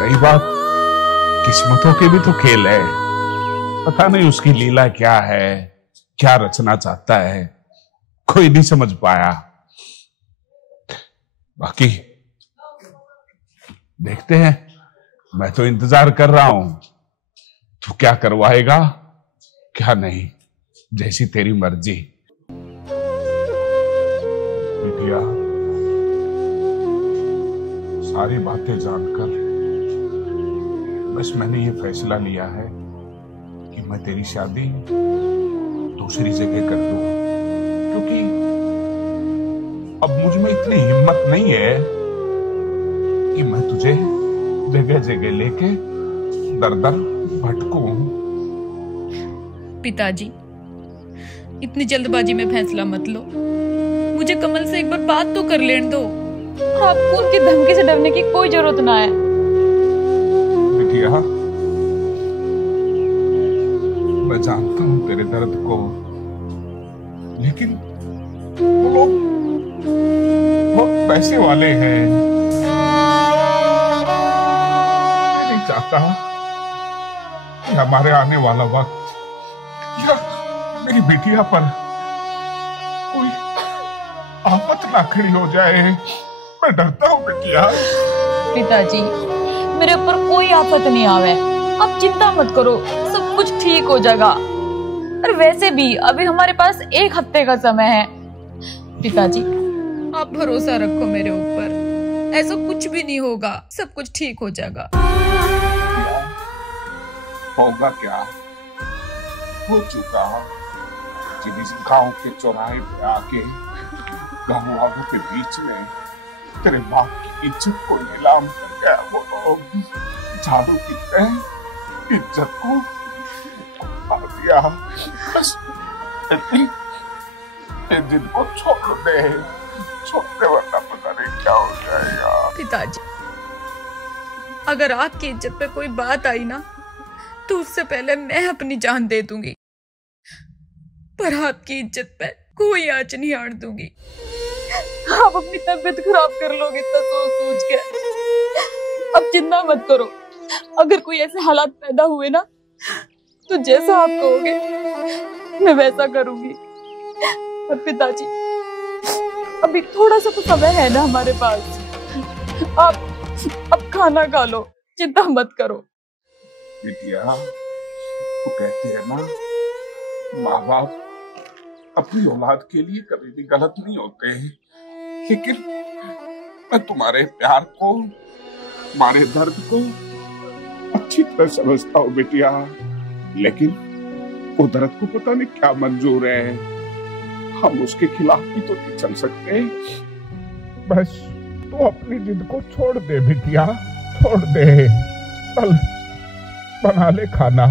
रही बात किस्मतों के भी तो खेल है, पता नहीं उसकी लीला क्या है, क्या रचना चाहता है, कोई नहीं समझ पाया। बाकी देखते हैं, मैं तो इंतजार कर रहा हूं, तू क्या करवाएगा क्या नहीं, जैसी तेरी मर्जी। बिटिया, सारी बातें जानकर बस मैंने ये फैसला लिया है कि मैं तेरी शादी दूसरी जगह कर दूं, क्योंकि अब मुझ में इतनी हिम्मत नहीं है कि मैं तुझे जगह जगह लेके दर दर भटकूं। पिताजी, इतनी जल्दबाजी में फैसला मत लो, मुझे कमल से एक बार बात तो कर लेने दो। आपको उनकी धमकी से डरने की कोई जरूरत ना है। बिटिया, मैं जानता हूं तेरे दर्द को, लेकिन वो लोग बहुत पैसे वाले हैं। मैं नहीं चाहता कि हमारे आने वाला वक्त या मेरी बिटिया पर कोई आफत ना खड़ी हो जाए। मैं डरता हूँ बिटिया। पिताजी, मेरे ऊपर कोई आफत नहीं आवे, आप चिंता मत करो, सब कुछ ठीक हो जाएगा। और वैसे भी अभी हमारे पास 1 हफ्ते का समय है। पिताजी, आप भरोसा रखो मेरे ऊपर, ऐसा कुछ भी नहीं होगा, सब कुछ ठीक हो जाएगा। होगा क्या, हो चुका। जिस गांव के चौराहे पे आके गांव वालों के बीच में तेरे बाप की इज्जत को नीलाम कर गया वो लोग, झाड़ू की तरह इज्जत को उतार दिया। बस जिद को छोड़ दे, वरना पता नहीं क्या हो जाएगा। पिताजी, अगर आपकी इज्जत पे कोई बात आई ना, तो उससे पहले मैं अपनी जान दे दूंगी, पर आपकी इज्जत पे कोई आंच नहीं आड़ दूंगी। आप अपनी तबीयत खराब कर लोगे इतना सोच के। अब चिंता मत करो, अगर कोई ऐसे हालात पैदा हुए ना, तो जैसा आप कहोगे मैं वैसा करूंगी। पर पिताजी, अभी थोड़ा सा तो समय है ना हमारे पास, आप अब खाना खा लो, चिंता मत करो। बिटिया, वो कहते हैं ना, माँ बाप अपनी औलाद के लिए कभी भी गलत नहीं होते, लेकिन मैं तुम्हारे प्यार को तुम्हारे दर्द को अच्छी तरह समझता हूँ बिटिया, लेकिन कुदरत को पता नहीं क्या मंजूर है, हम उसके खिलाफ भी तो नहीं चल सकते। बस तू अपनी जिद को छोड़ दे बिटिया, छोड़ दे। चल बना ले खाना।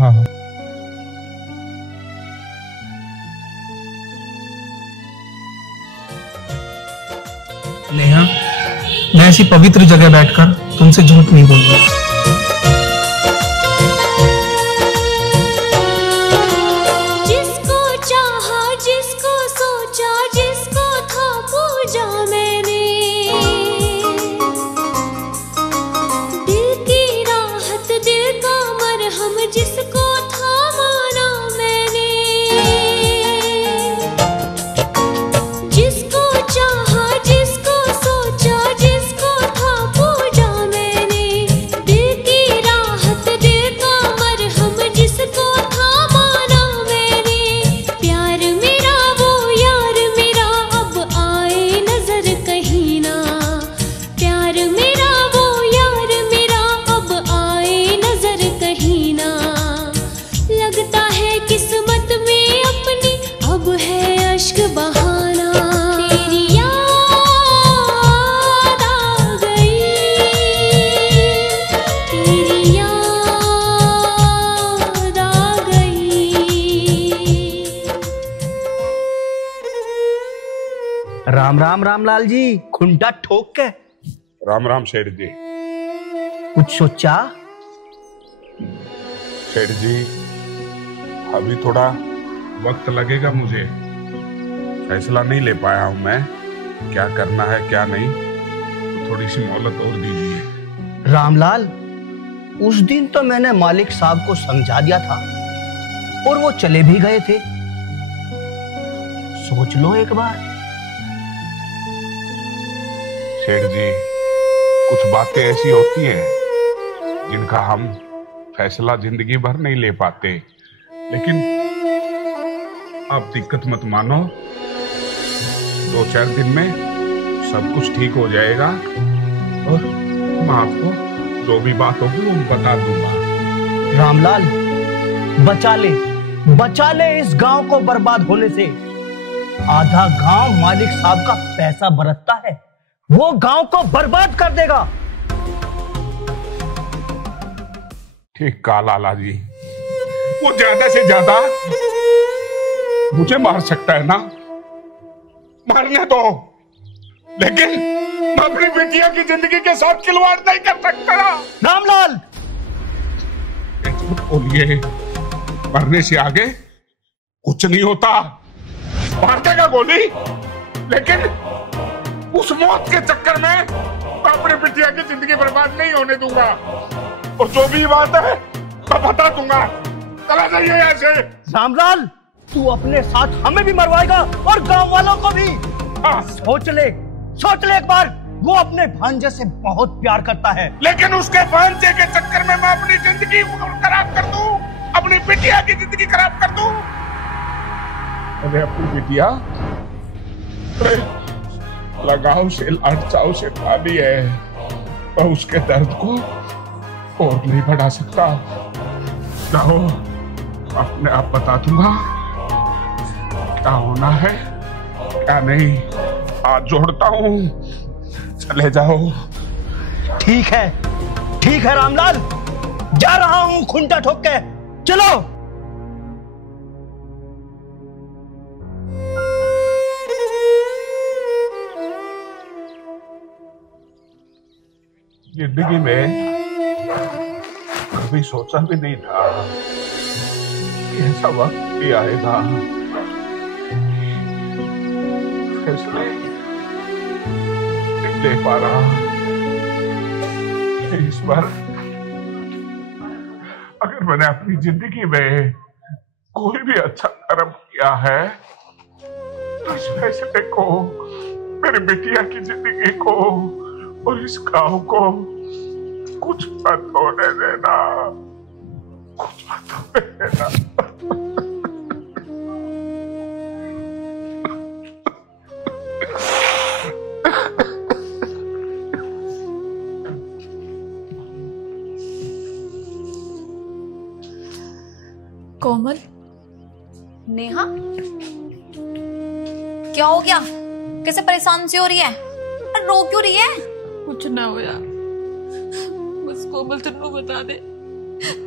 नेहा, मैं ऐसी पवित्र जगह बैठकर तुमसे झूठ नहीं बोलूंगा। जिसको चाहा, जिसको सोचा, जिसको था पूजा मैंने, दिल की राहत, दिल का मरहम, जिसको था माना मैंने। जिसको चाहा, जिसको सोचा, जिसको था पूजा मैंने, दिल की राहत, दिल का मरहम, जिसको था माना मैंने। प्यार मेरा वो यार मेरा अब आए नजर कहीं ना, प्यार मेरा वो यार मेरा अब आए नजर कहीं ना। लगता है किस्मत में अपनी अब है अश्क बहाना। तेरी याद आ गई, तेरी याद आ गई। राम राम रामलाल जी, खुंटा ठोक के। राम राम सेठ जी। कुछ सोचा? सेठ जी अभी थोड़ा वक्त लगेगा मुझे, फैसला नहीं ले पाया हूं मैं, क्या करना है क्या नहीं, तो थोड़ी सी मोहलत और दीजिए। रामलाल, उस दिन तो मैंने मालिक साहब को समझा दिया था और वो चले भी गए थे। सोच लो एक बार। सेठ जी कुछ बातें ऐसी होती हैं जिनका हम फैसला जिंदगी भर नहीं ले पाते, लेकिन आप दिक्कत मत मानो, 2-4 दिन में सब कुछ ठीक हो जाएगा और मैं आपको जो भी बात होगी वो बता दूंगा। रामलाल, बचा ले इस गांव को बर्बाद होने से। आधा गांव मालिक साहब का पैसा बरतता है, वो गांव को बर्बाद कर देगा। ठीक कहा लाला जी, वो ज्यादा से ज्यादा मुझे मार सकता है ना, मारने दो, लेकिन मैं अपनी बेटिया की जिंदगी के साथ खिलवाड़ नहीं कर सकता। रामलाल, बोलिए, मरने से आगे कुछ नहीं होता। मार देगा गोली, लेकिन उस मौत के चक्कर में मैं अपनी बिटिया की जिंदगी बर्बाद नहीं होने दूंगा, और जो भी बात है मैं बता दूंगा। चला जाइए यहाँ से। रामलाल, तू अपने साथ हमें भी मरवाएगा और गांव वालों को भी। सोच ले एक बार, वो अपने भांजे से बहुत प्यार करता है, लेकिन उसके भांजे के चक्कर में मैं अपनी जिंदगी खराब कर दूं, अपनी बिटिया की जिंदगी खराब कर दूं। अरे अपनी बिटिया लगाव से लाड चाव से खाली है, मैं उसके दर्द को और नहीं बढ़ा सकता। जाओ, अपने आप बता दूंगा क्या होना है क्या नहीं। हाथ जोड़ता हूँ, चले जाओ। ठीक है रामलाल, जा रहा हूँ खुंटा ठोक के। चलो। जिंदगी में कभी सोचा भी नहीं था कि ऐसा वक्त भी आएगा। फैसले नहीं ले पा रहा। इस बार अगर मैंने अपनी जिंदगी में कोई भी अच्छा कर्म किया है तो इस फैसले को, मेरी बिटिया की जिंदगी को और इस गांव को कुछ मत होने देना, कुछ मत होने देना। हो गया? कैसे परेशान सी हो रही है? अरे रो क्यों रही है? कुछ ना हो यार, बस कोमल तेनू बता दे,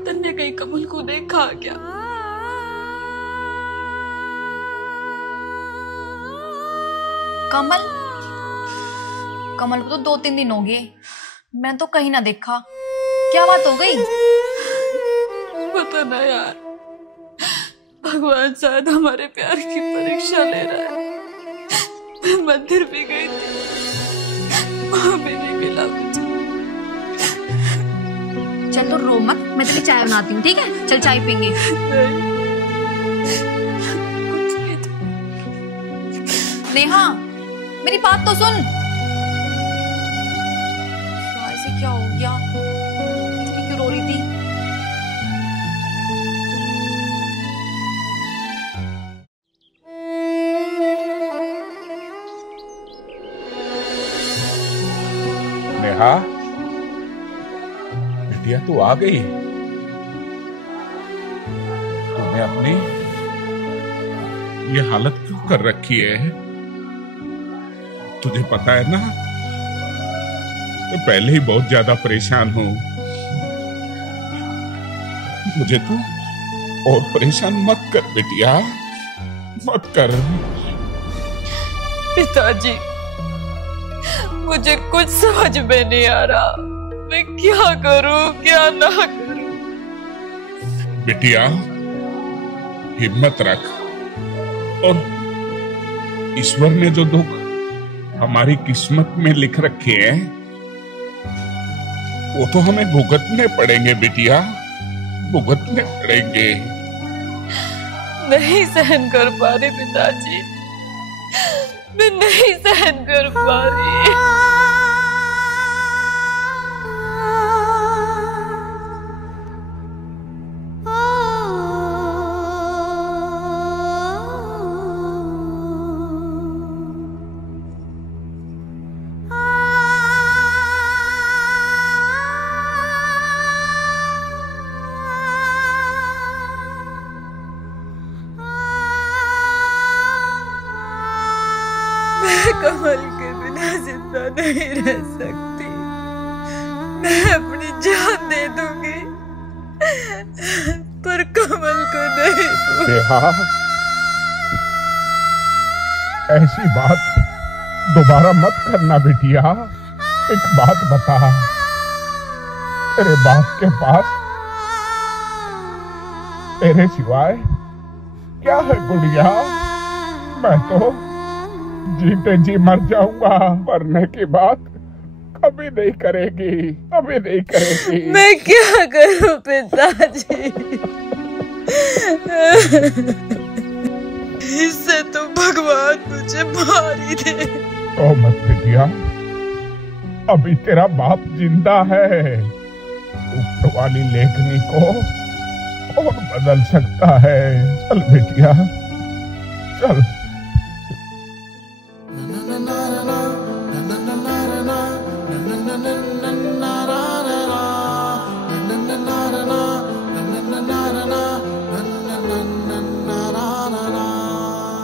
तन्ने कहीं कमल को देखा क्या? कमल? कमल को तो 2-3 दिन हो गए, मैं तो कहीं ना देखा। क्या बात हो गई? पता ना यार, भगवान शायद हमारे प्यार की परीक्षा ले रहा है। मैं मंदिर भी गई थी, वहां भी नहीं मिला मुझे। चल तो रो मत, मैं तेरी चाय बनाती हूँ, ठीक है? चल चाय पीएंगे। नेहा, मेरी बात तो सुन। ऐसे क्या हो गया? इतनी क्यों रो रही थी? नेहा, बिटिया तू आ गई? तूने अपनी ये हालत क्यों कर रखी है? तुझे पता है ना, मैं पहले ही बहुत ज्यादा परेशान हूं। मुझे तू और परेशान मत कर बिटिया, मत कर। पिताजी, मुझे कुछ समझ में नहीं आ रहा, मैं क्या करूं क्या ना करूं। बिटिया हिम्मत रख, और ईश्वर ने जो दुख हमारी किस्मत में लिख रखे हैं वो तो हमें भुगतने पड़ेंगे बिटिया, भुगतने पड़ेंगे। नहीं सहन कर पा रही पिताजी, मैं नहीं सहन कर पा रही। कमल के बिना जिंदा नहीं रह सकती, मैं अपनी जान दे दूंगी पर कमल को नहीं दूंगी। ऐसी बात दोबारा मत करना बिटिया। एक बात बता, तेरे बाप के पास तेरे सिवाय क्या है गुड़िया? मैं तो जीते जी मर जाऊंगा, मरने की बात कभी नहीं करेगी, कभी नहीं करेगी। मैं क्या करूं पिताजी? इससे तो भगवान मुझे मार ही दे। ओ मत बिटिया, अभी तेरा बाप जिंदा है, ऊपर वाली लेखनी को और बदल सकता है। चल बिटिया चल।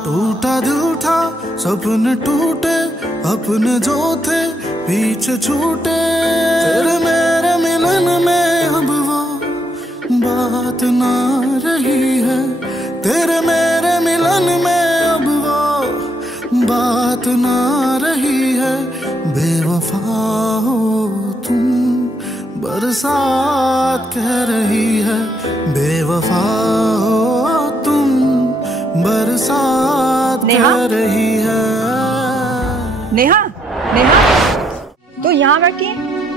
टूटा झूठा सपने टूटे, अपने जो थे पीछे छूटे, तेरे मेरे मिलन में अब वो बात ना रही है, तेरे मेरे मिलन में अब वो बात ना रही है। बेवफा हो तुम, बरसात कह रही है, बेवफा हो तुम, बरसात कह रही है। नेहा, नेहा, तू यहाँ बैठी,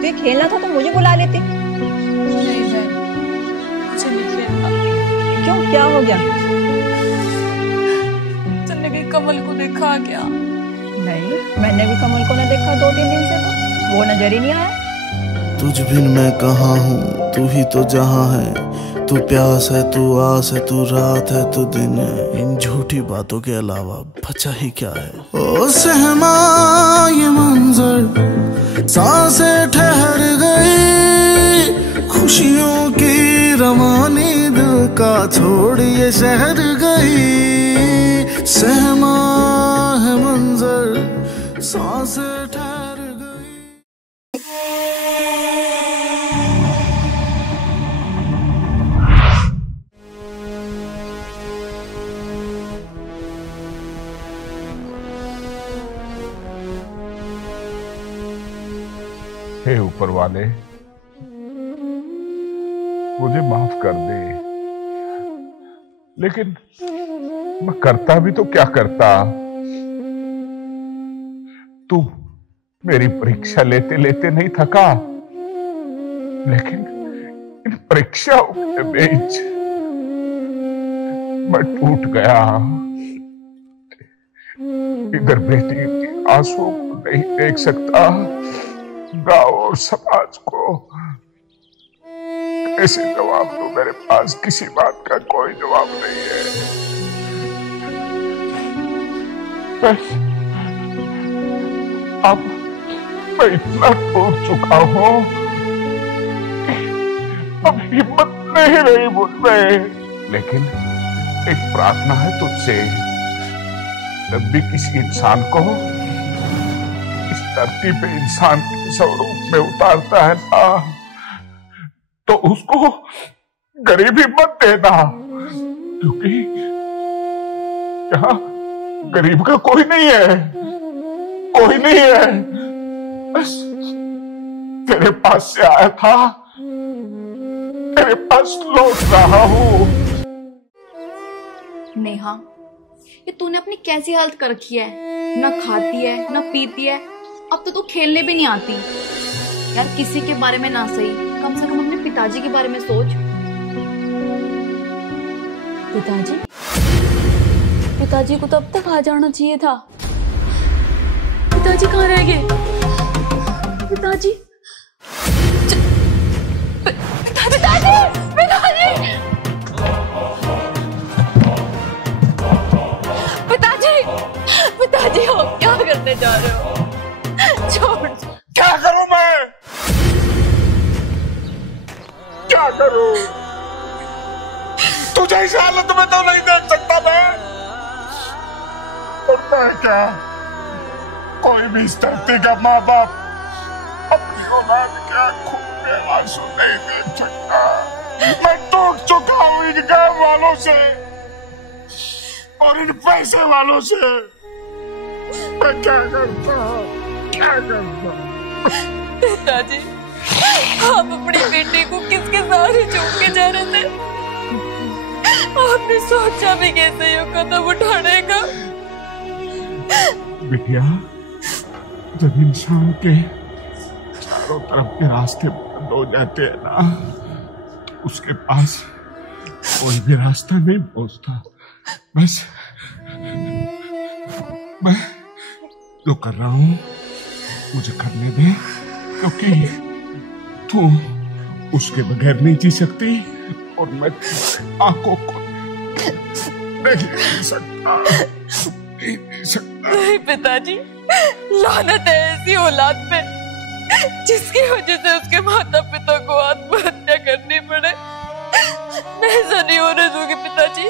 तू खेलना था तो मुझे बुला लेते। नहीं बहन, मुझे नहीं खेलना। क्यों, क्या हो गया? तुमने कहीं कमल को देखा क्या? नहीं, मैंने भी कमल को न देखा 2-3 दिन से, तो वो नजर ही नहीं आया। तुझ बिन मैं कहाँ हूँ, तू ही तो जहाँ है, तू प्यास है, तू आस है, तू रात है, तू दिन है, इन झूठी बातों के अलावा बचा ही क्या है। ओ सहमा ये मंजर, सांसें ठहर गई, खुशियों की रवानी दिल का छोड़ ये शहर गई। सहमा है मंजर, सांसें ठहर गई। हे ऊपर वाले, मुझे माफ कर दे, लेकिन मैं करता भी तो क्या करता। तू मेरी परीक्षा लेते लेते नहीं थका, लेकिन इन परीक्षाओं के बीच मैं टूट गया। इधर बेटी के आंसुओं को नहीं देख सकता, गांव और समाज को कैसे जवाब दूं? मेरे पास किसी बात का कोई जवाब नहीं है। बस अब मैं इतना टूट चुका हूं, अब हिम्मत नहीं रही मुझ में। लेकिन एक प्रार्थना है तुझसे, जब भी किसी इंसान को इस धरती पे इंसान के स्वरूप में उतारता है ना, तो उसको गरीबी मत देना, क्योंकि यहाँ गरीब का कोई नहीं है, कोई नहीं है। बस तेरे पास से आया था, तेरे पास लौट रहा हूँ। नेहा, ये तूने अपनी कैसी हालत कर रखी है? ना खाती है, ना पीती है, अब तो तू खेलने भी नहीं आती। यार किसी के बारे में ना सही, कम से कम अपने पिताजी के बारे में सोच। पिताजी? पिताजी को तो अब तक आ जाना चाहिए था। पिताजी कहाँ रह गए? पिताजी? पिताजी! पिताजी! पिताजी! पिताजी हो क्या करने जा रहे हो? छोड़। क्या करूं मैं? क्या करूं? तुझे इस हालत में तो नहीं देख सकता मैं। और मैं क्या, कोई भी इस धरती का माँ बाप अपनी औलाद के आंखों में आंसू नहीं देख सकता। मैं टूट चुका हूं इन गांव वालों से और इन पैसे वालों से। मैं क्या करता, क्या करता? पिताजी, आप अपनी बेटी को किसके सहारे छोड़ के जा रहे थे? आपने सोचा भी कैसे ये कदम उठाने का? बिटिया, जब इंसान के चारों तरफ के रास्ते बंद हो जाते हैं ना, तो उसके पास कोई भी रास्ता नहीं पहुंचता। बस मैं जो कर रहा हूं मुझे करने दे, क्योंकि तू उसके बगैर नहीं जी सकती और मैं आंखों को नहीं जी सकता, नहीं जी सकता। नहीं पिताजी, लानत है ऐसी औलाद पे जिसकी वजह से उसके माता पिता को आत्महत्या करनी पड़े। मैं ऐसा नहीं होने दूंगी पिताजी।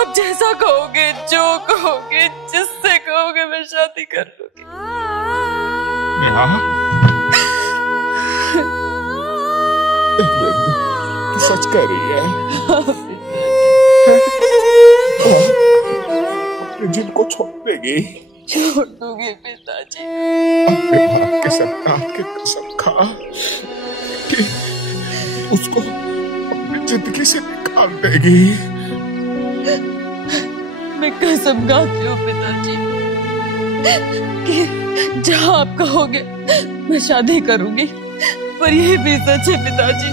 आप जैसा कहोगे, जो कहोगे, जिससे कहोगे, मैं शादी कर लूंगी। तू सच कह रही है? अपने जिनको छोड़ देगी? छोड़ दूंगी पिताजी। अपने बाप के सरकार की कसम खा कि उसको अपनी जिंदगी से निकाल देगी। मैं कसम खाती हूँ पिताजी कि जहाँ आप कहोगे मैं शादी करूंगी। पर यह भी सच है पिताजी,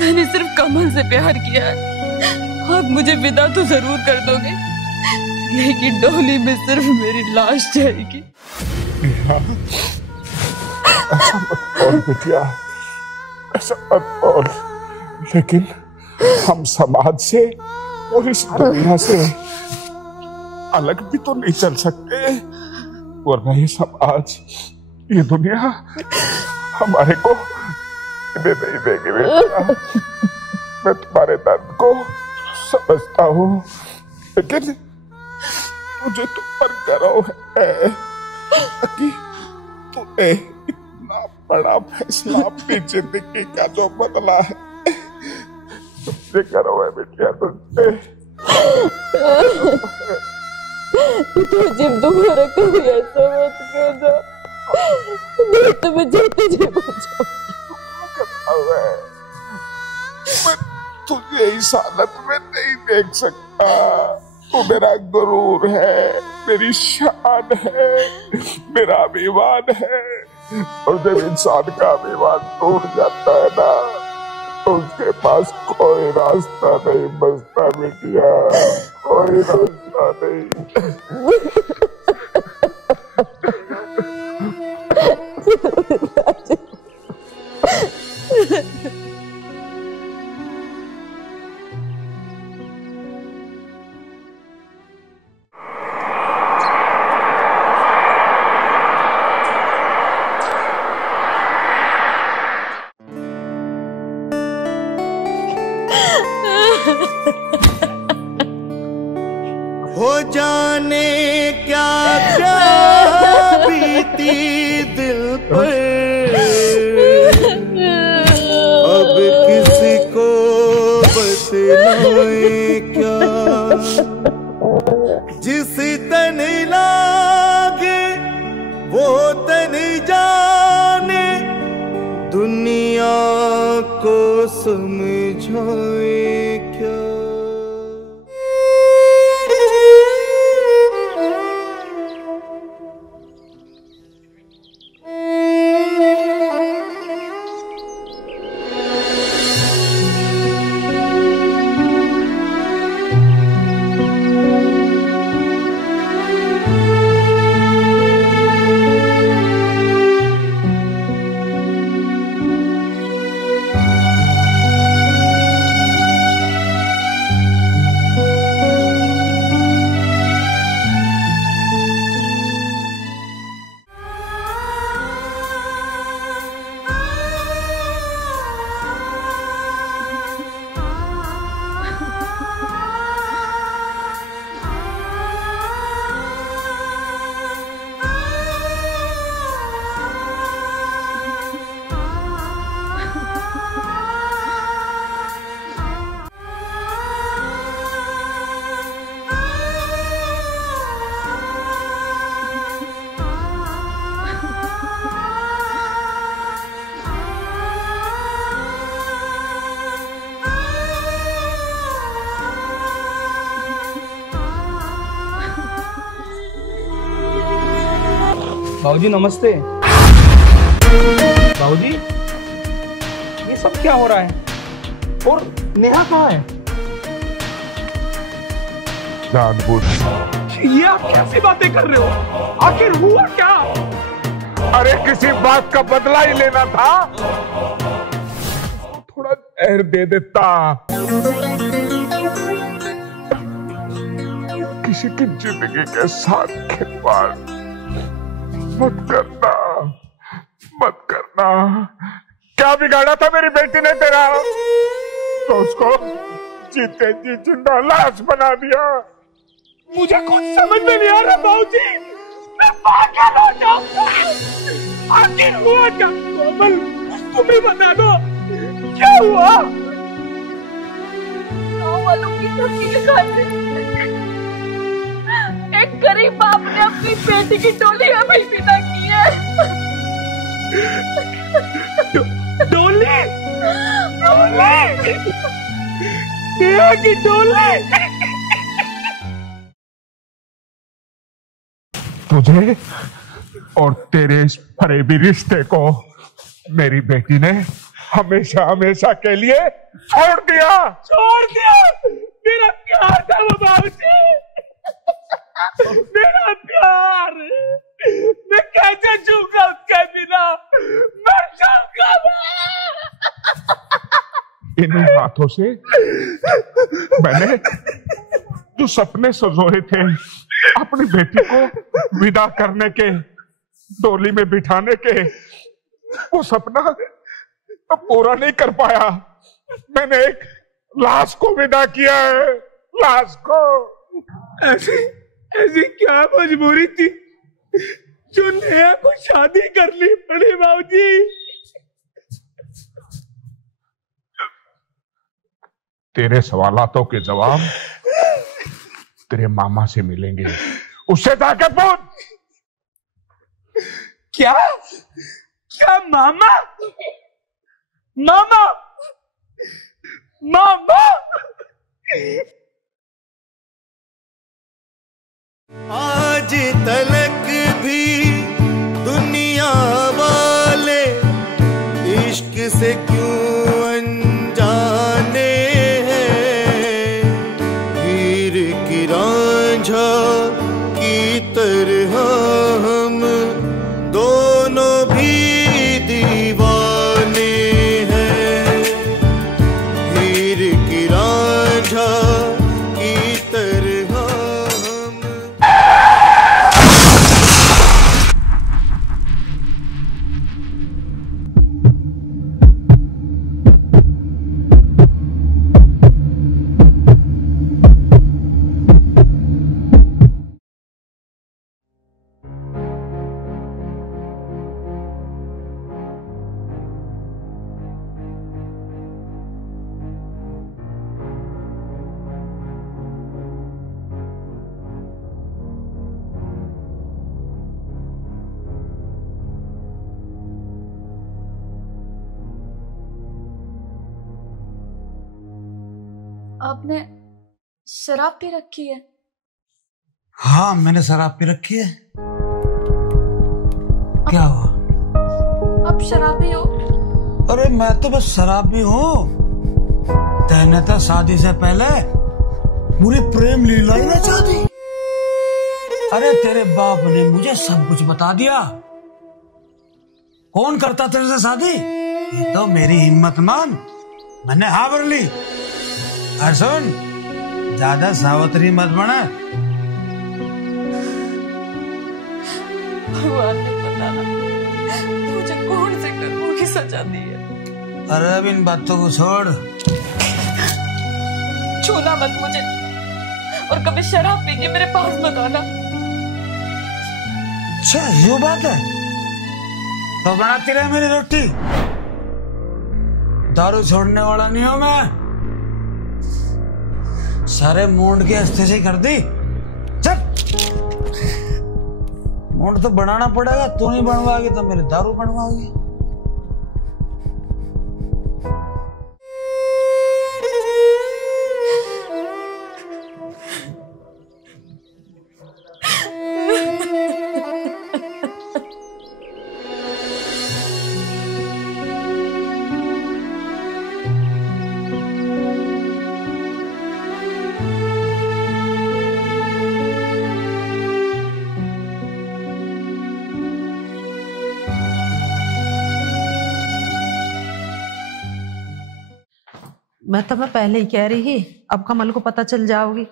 मैंने सिर्फ कमल से प्यार किया है। आप मुझे विदा तो जरूर कर दोगे, लेकिन डोली में सिर्फ मेरी लाश जाएगी। ऐसा मत बोल बिटिया, ऐसा मत बोल। लेकिन हम समाज से और इस दुनिया से अलग भी तो नहीं चल सकते, वरना ये समाज, ये दुनिया हमारे को नहीं देगी बेटा। मैं तुम्हारे दर्द को समझता हूँ, लेकिन मुझे तुम पर गर्व है। इतना बड़ा फैसला अपनी जिंदगी का जो बदला है, तुमसे करो है बिटिया, तुमसे। तुझे दोबारा कभी ऐसा मत करना, मैं तुम्हें जाते जी बचाऊंगा। मैं तुझे इस हालत में नहीं देख सकता। तू मेरा गुरूर है, मेरी शान है, मेरा अभिमान है। और जब इंसान का अभिमान टूट जाता है ना, तो उसके पास कोई रास्ता नहीं बचता बिटिया, कोई रास्ता नहीं। हो जाने क्या क्या बीती दिल पर, अब किसी को बतलाए क्या। जिस तन लागे वो तन जाने, दुनिया को समझाए क्या। बाबूजी नमस्ते। बाबूजी ये सब क्या हो रहा है? और नेहा कहाँ है? जानबूझ ये आप कैसी बातें कर रहे हो? आखिर हुआ क्या? अरे किसी बात का बदला ही लेना था, थोड़ा जहर दे देता। किसी की जिंदगी के साथ खिलवाड़ मत करना, मत करना। क्या बिगाड़ा था मेरी बेटी ने तेरा? तो उसको जीते जी जिंदा लाश बना दिया। मुझे कुछ समझ में नहीं आ रहा बाबूजी, मैं पागल हो जाऊंगा। आखिर हुआ क्या? कोमल तुम ही बता दो, क्या हुआ? गाँव वालों की तकलीफ खाते, एक गरीब बाप ने अपनी बेटी की डोली अभी विदा की है। डोली? डोली? नेहा की डोली? तुझे और तेरे इस फरेबी रिश्ते को मेरी बेटी ने हमेशा हमेशा के लिए छोड़ दिया। छोड़ दिया? मेरा प्यार था वो बाबूजी, मेरा प्यार। मैं कैसे झूठा उसके बिना मर जाऊंगा मैं। इन्हीं हाथों से मैंने जो सपने सजोए थे अपनी बेटी को विदा करने के, डोली में बिठाने के, वो सपना तो पूरा नहीं कर पाया। मैंने एक लाश को विदा किया है, लाश को। ऐसी क्या मजबूरी थी जो नेहा को शादी करनी पड़ी बाबूजी। तेरे सवालों के जवाब तेरे मामा से मिलेंगे, उससे जाके पूछ। क्या क्या मामा? मामा मामा आज तलक भी दुनिया वाले इश्क से क्यों अनजाने हैं। हीर की रांझा की तरह हम दोनों भी दीवाने हैं। हीर की रांझा की तरह हम। आपने शराब पी रखी है? हाँ, मैंने शराब पी रखी है। क्या हुआ? आप शराबी हो? अरे मैं तो बस शराबी हूँ। तैने तो शादी से पहले पूरी प्रेम लीला ही रचा दी। अरे तेरे बाप ने मुझे सब कुछ बता दिया। कौन करता तेरे से शादी? ये तो मेरी हिम्मत मान, मैंने हाँ भर ली। और सुन, ज्यादा सावत्री मत बना। भगवान ने पता ना मुझे कौन से कर्मों की सजा दी है। अरे अब इन बातों को छोड़। छूना मत मुझे, और कभी शराब पी के मेरे पास मत आना। अच्छा ये बात है, तो बनाती रहे मेरी रोटी। दारू छोड़ने वाला नहीं हूं मैं। सारे मूंड के हस्ते से कर दी। चल, मूंड तो बनाना पड़ेगा। तू नहीं बनवाएगी तो मेरे दारू बनवाओगी। मैं तो मैं पहले ही कह रही थी, अब कमल को पता चल जाओगी।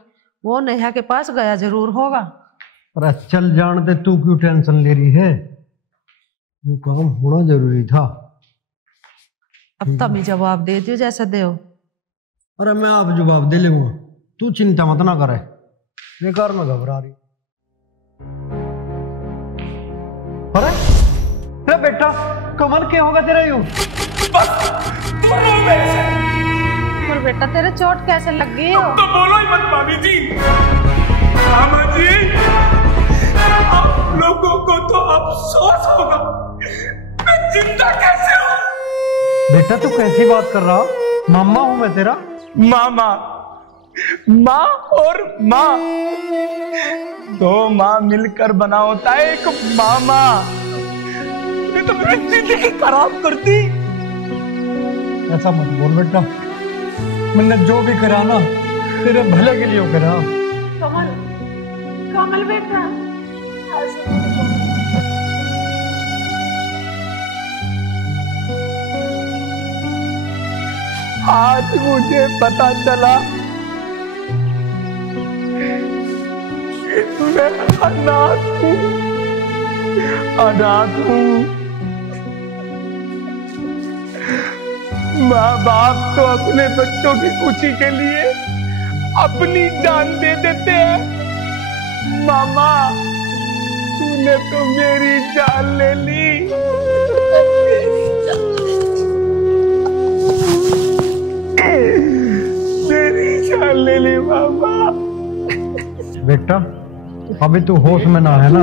वो नेहा के पास गया जरूर होगा। अरे चल जान दे, तू क्यों टेंशन ले रही है? जो काम होना जरूरी था। अब तब ही जवाब दे दियो जैसे दे। अरे मैं आप जवाब दे लूंगा, तू चिंता मत ना करे। बेकार में घबरा रही। अरे बेटा कमल क्या होगा तेरा? यूं और बेटा तेरे चोट कैसे लग गई हो? तो बोलो ही मत भाभी जी। मामा जी, आप लोगों को तो अफसोस होगा, मैं जिंदा कैसे हूँ? बेटा तू कैसी बात कर रहा? मामा हूँ मैं तेरा। मामा, माँ और माँ, दो माँ मिलकर बना होता है एक मामा। ये तो मेरी जिंदगी खराब कर दी। ऐसा मत बोल बेटा, मैंने जो भी करा ना तेरे भले के लिए करा। कमल, कमल बेटा, आज मुझे पता चला कि मैं अनाथ हूँ, अनाथ हूँ। माँ बाप तो अपने बच्चों की खुशी के लिए अपनी जान दे देते हैं। मामा, तूने तूने तो मेरी जान ले ली। मेरी जान ले ली मामा। बेटा अभी तू होश में ना है ना,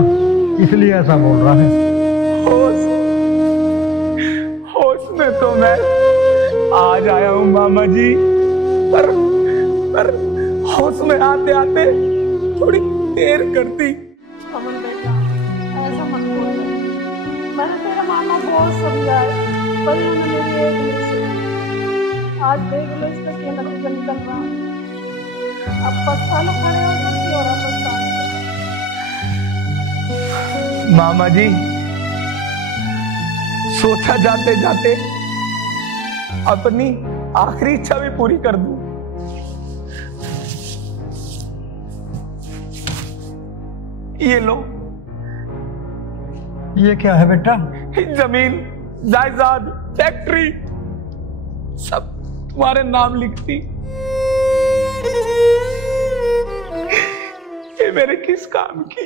इसलिए ऐसा बोल रहा है। होश में तो मैं आज आया हूँ मामा जी, पर होश में आते आते थोड़ी देर कर दी। अमन बेटा ऐसा मत बोल, मैंने तेरा मामा बहुत समझाया पर उन्होंने मेरी एक नहीं सुनी। आज देख लो इसका क्या नतीजा निकल रहा। अब पछता लो, खड़े हो जाओ, क्यों हो रहा पछताने। मामा जी सोचा जाते जाते अपनी आखिरी इच्छा भी पूरी कर दूं। ये लो। ये क्या है बेटा? जमीन जायदाद फैक्ट्री सब तुम्हारे नाम लिखती। ये मेरे किस काम की?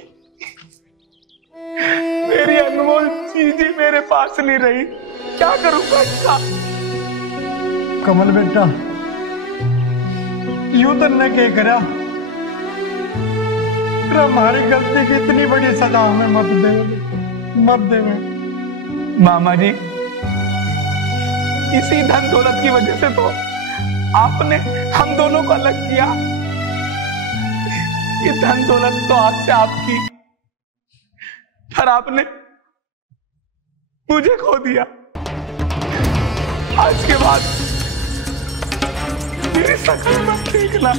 मेरी अनमोल चीज ही मेरे पास नहीं रही, क्या करूंगा इसका? कमल बेटा यूं तो न क्या करा, हमारी गलती की इतनी बड़ी सजा हमें मत दे। मामा जी इसी धन दौलत की वजह से तो आपने हम दोनों को अलग किया। ये धन दौलत तो आज से आपकी, पर आपने मुझे खो दिया। आज के बाद मेरी शक्ल मत देखना।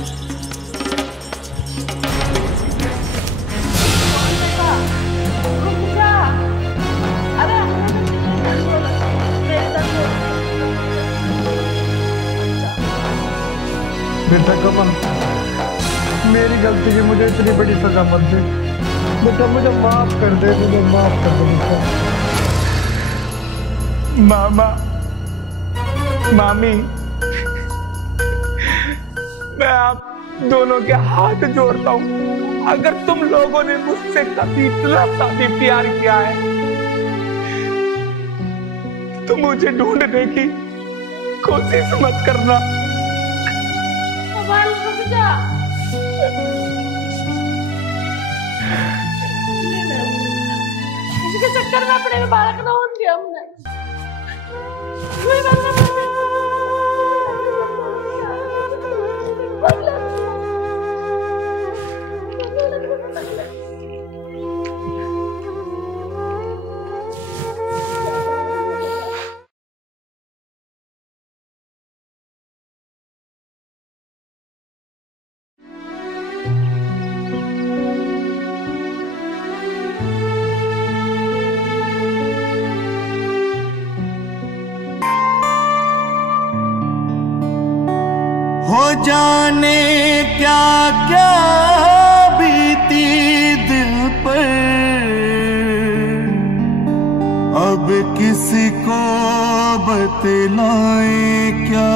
बेटा कमल मेरी गलती की मुझे इतनी बड़ी सजा मत दे बेटा, मुझे माफ कर दे, मुझे माफ कर दे बेटा। मामा मामी मैं आप दोनों के हाथ जोड़ता हूँ, अगर तुम लोगों ने मुझसे कभी इतना सा भी प्यार किया है तो मुझे ढूंढने की कोशिश मत करना। इसके चक्कर में अपने बालक ना होने दिया हमने। हो जाने क्या क्या बीती दिल पर, अब किसी को बतलाए क्या।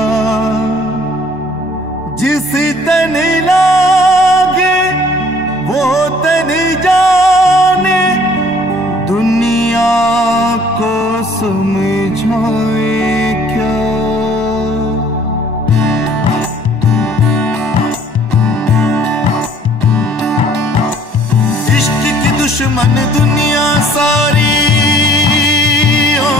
जिस तन लागे वो तन जाने, दुनिया को समझाए क्या। दुश्मन दुनिया सारी हो,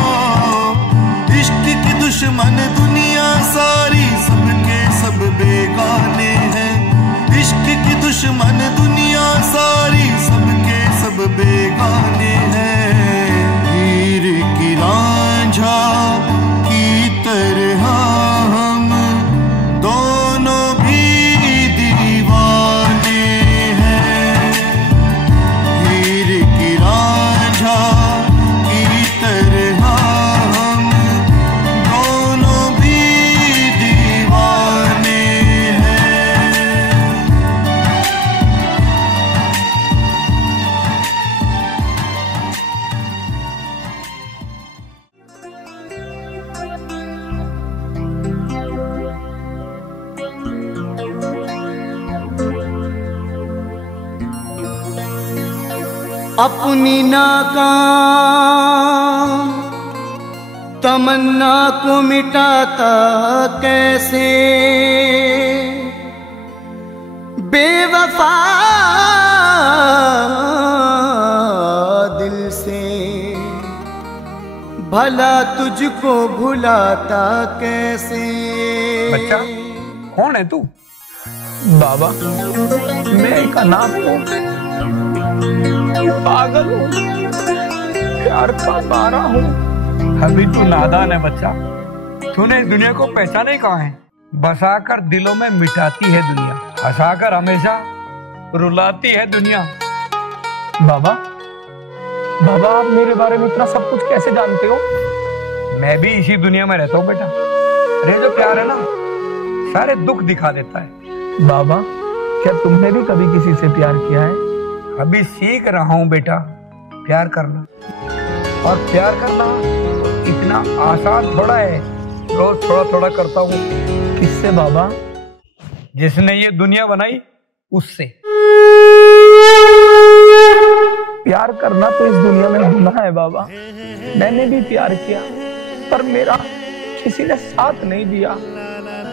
इश्क की दुश्मन दुनिया सारी, सबके सब बेगाने हैं। इश्क की दुश्मन दुनिया सारी, सबके सब बेगाने हैं। हीर की रांझा की तरह हम दोनों भी दीवाने हैं। हीर की रांझा की तरह हम दोनों भी दीवाने हैं। अपनी नाकाम तमन्ना को मिटाता कैसे, बेवफा दिल से भला तुझको भुलाता कैसे। बच्चा कौन है तू? बाबा मैं एक अनाथ हूँ, पागल हूँ, प्यार का मारा हूँ। अभी तू नादान है बच्चा, तूने दुनिया को पहचाना ही कहाँ है। बसाकर दिलों में मिटाती है दुनिया, हंसाकर हमेशा रुलाती है दुनिया। बाबा बाबा आप मेरे बारे में इतना सब कुछ कैसे जानते हो? मैं भी इसी दुनिया में रहता हूँ बेटा। अरे जो प्यार है ना सारे दुख दिखा देता है। बाबा क्या तुमने भी कभी किसी से प्यार किया है? अभी सीख रहा हूँ बेटा प्यार करना, और प्यार करना इतना आसान थोड़ा है, रोज थोड़ा थोड़ा करता हूँ। किससे बाबा? जिसने ये दुनिया बनाई उससे। प्यार करना तो इस दुनिया में गुनाह है बाबा। मैंने भी प्यार किया पर मेरा किसी ने साथ नहीं दिया।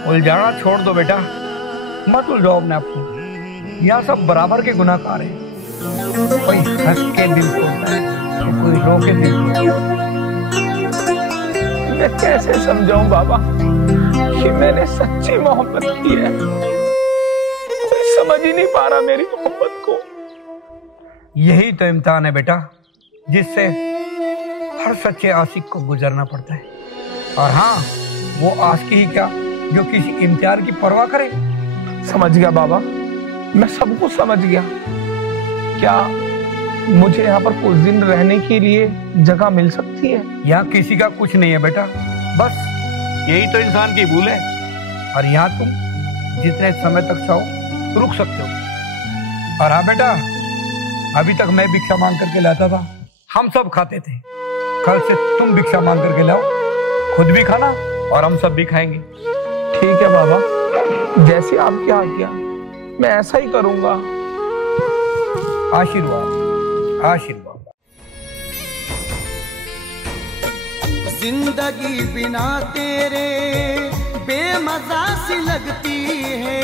उलझाना छोड़ दो बेटा, मत उलझाओ अपने आप को। यहाँ सब बराबर के गुनाहगार हैं। कोई हंस के दिल तोड़ता है तो कोई रो के दिल तोड़ता है। मैं कैसे समझाऊं बाबा कि मैंने सच्ची मोहब्बत की है? कोई समझ ही नहीं पा रहा मेरी मोहब्बत को। यही तो इम्तिहान है बेटा जिससे हर सच्चे आशिक को गुजरना पड़ता है। और हाँ, वो आशिकी ही क्या जो किसी इम्तिहान की परवाह करे। समझ गया बाबा, मैं सब कुछ समझ गया। क्या मुझे यहाँ पर कुछ दिन रहने के लिए जगह मिल सकती है? यहाँ किसी का कुछ नहीं है बेटा, बस यही तो इंसान की भूल है। और यहाँ तुम जितने समय तक चाहो रुक सकते हो। और हाँ बेटा, अभी तक मैं भिक्षा मांग करके लाता था, हम सब खाते थे। कल से तुम भिक्षा मांग करके लाओ, खुद भी खाना और हम सब भी खाएंगे। ठीक है बाबा, जैसी आपकी आज्ञा मैं ऐसा ही करूंगा। आशीर्वाद आशीर्वाद। जिंदगी बिना तेरे बेमजा सी लगती है,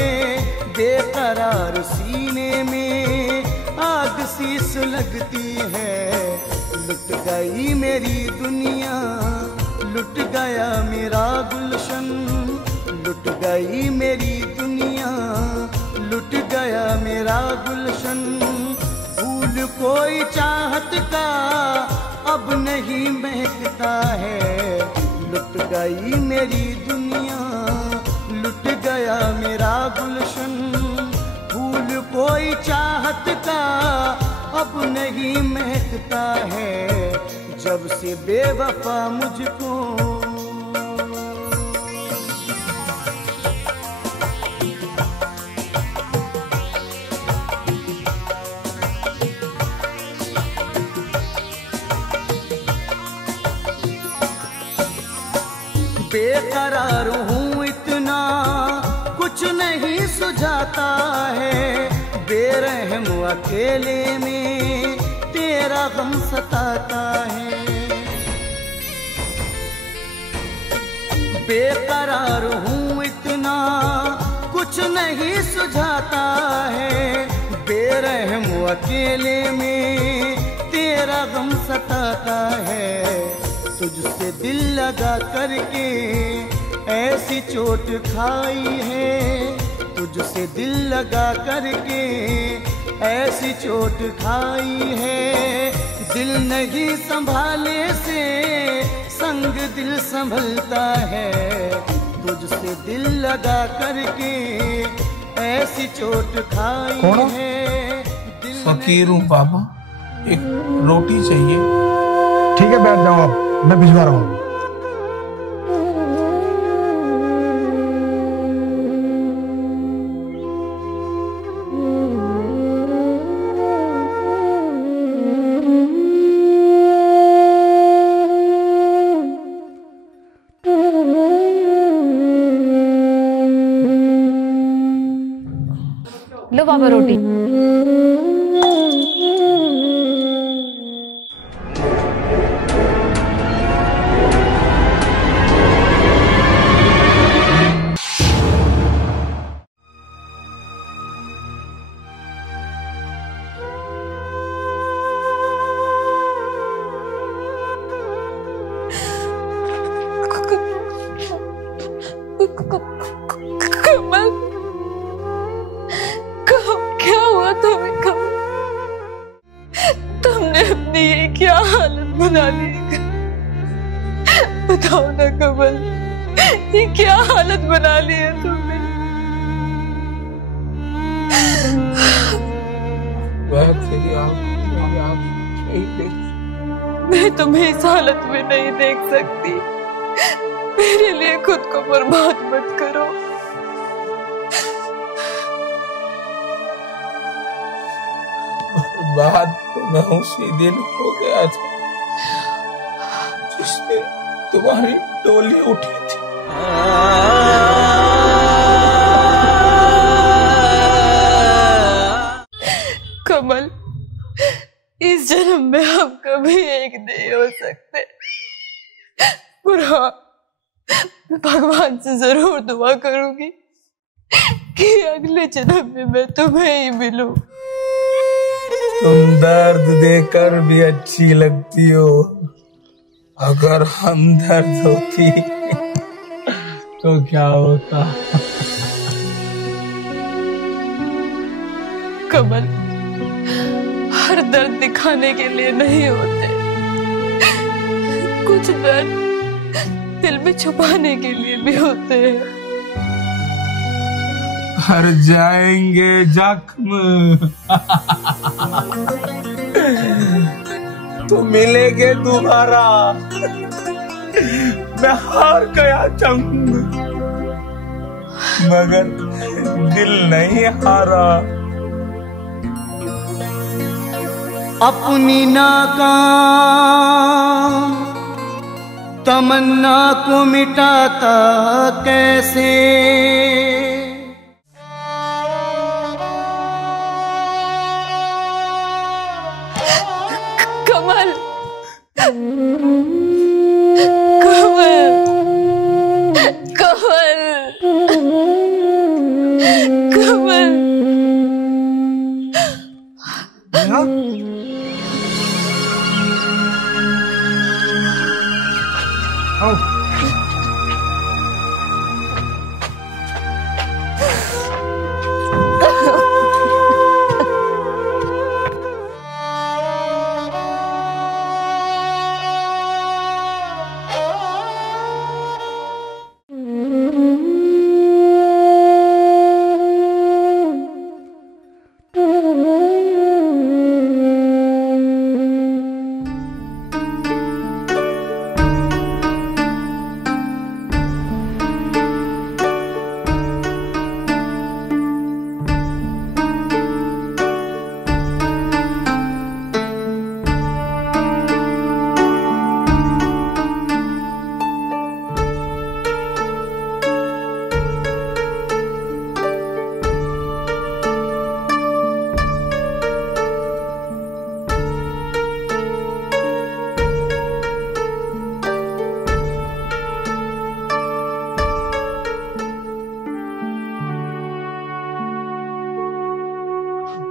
बेकरार सीने में आग सी सुलगती है। लुट गई मेरी दुनिया, लुट गया मेरा गुलशन, लुट गई मेरी दुनिया, लुट गया मेरा गुलशन। फूल कोई चाहत का अब नहीं महकता है, लुट गई मेरी दुनिया, लुट गया मेरा गुलशन। फूल कोई चाहत का अब नहीं महकता है, जब से बेवफा मुझको बेकरार हूँ इतना कुछ नहीं सुझाता है, बेरहम अकेले में तेरा गम सताता है। बेकरार हूँ इतना कुछ नहीं सुझाता है, बेरहम अकेले में तेरा गम सताता है। तुझसे दिल लगा करके ऐसी चोट खाई है, तुझसे दिल लगा करके ऐसी चोट खाई है। दिल नहीं संभाले से संग दिल संभलता है, तुझसे दिल लगा करके ऐसी चोट खाई है। फकीर हूँ बाबा, एक रोटी चाहिए। ठीक है बैठ जाओ, आप मैं भिजवा रहा हूँ। लो बाबा रोटी। क्या हालत बना ली। बताओ ना कमल, ये क्या हालत बना ली है तुमने। मैं तुम्हें इस हालत में नहीं देख सकती। मेरे लिए खुद को बर्बाद मत करो। बर्बाद तो मैं उसी दिन हो गया था जिस दिन तुम्हारी डोली उठी थी। कमल, इस जन्म में हम कभी एक नहीं हो सकते, पर हाँ, मैं भगवान से जरूर दुआ करूंगी कि अगले जन्म में मैं तुम्हें ही मिलूं। तुम दर्द देकर भी अच्छी लगती हो। अगर हमदर्द होती तो क्या होता। कमल, हर दर्द दिखाने के लिए नहीं होते, कुछ दर्द दिल में छुपाने के लिए भी होते हैं। भर जाएंगे जख्म तो मिलेंगे दोबारा। मैं हार गया जंग, मगर दिल नहीं हारा। अपनी नाकाम तमन्ना को मिटाता कैसे। कमल, कमल, कमल, कमल।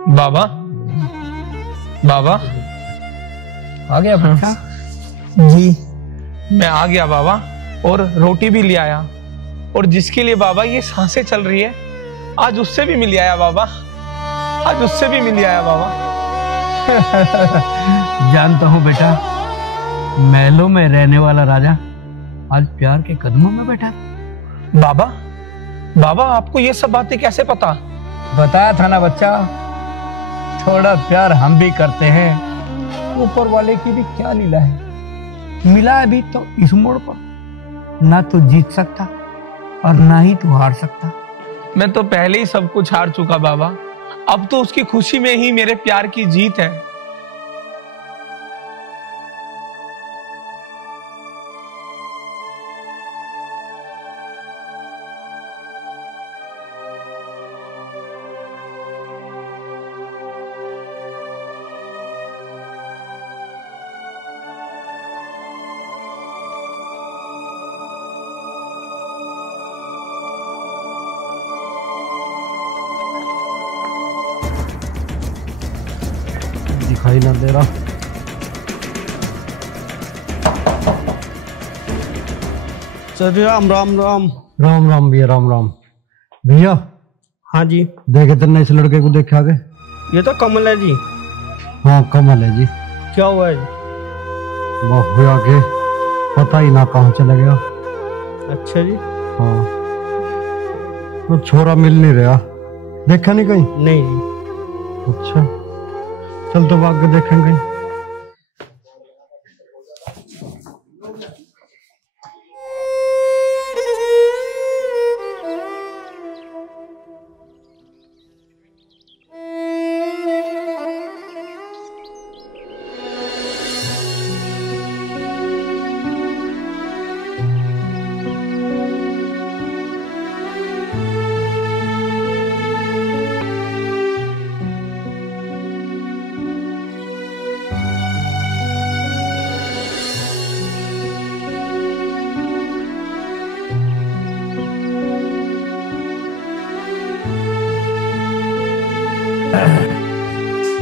बाबा, बाबा आ गया बेटा? जी मैं आ गया बाबा, और रोटी भी ले आया, और जिसके लिए बाबा ये सांसें चल रही है आज उससे भी मिल आया बाबा, आज उससे भी मिल आया बाबा। जानता हूँ बेटा, महलों में रहने वाला राजा आज प्यार के कदमों में बैठा। बाबा, बाबा आपको ये सब बातें कैसे पता? बताया था ना बच्चा, थोड़ा प्यार हम भी करते हैं, ऊपर वाले की भी क्या लीला है। मिला अभी तो इस मोड़ पर, ना तो जीत सकता और ना ही तू हार सकता। मैं तो पहले ही सब कुछ हार चुका बाबा, अब तो उसकी खुशी में ही मेरे प्यार की जीत है। दिखाई ना दे रहा। सर राम राम राम। राम राम भैया, राम राम भैया। हाँ जी। देखे तेने इस लड़के को देखा के? ये तो कमल है जी। हाँ कमल है जी। क्या हुआ है? बहु आगे पता ही ना कहाँ चला गया। अच्छा जी। हाँ, वो छोरा मिल नहीं रहा, देखा नहीं कहीं? नहीं जी। अच्छा, चल तो भाग के देखेंगे।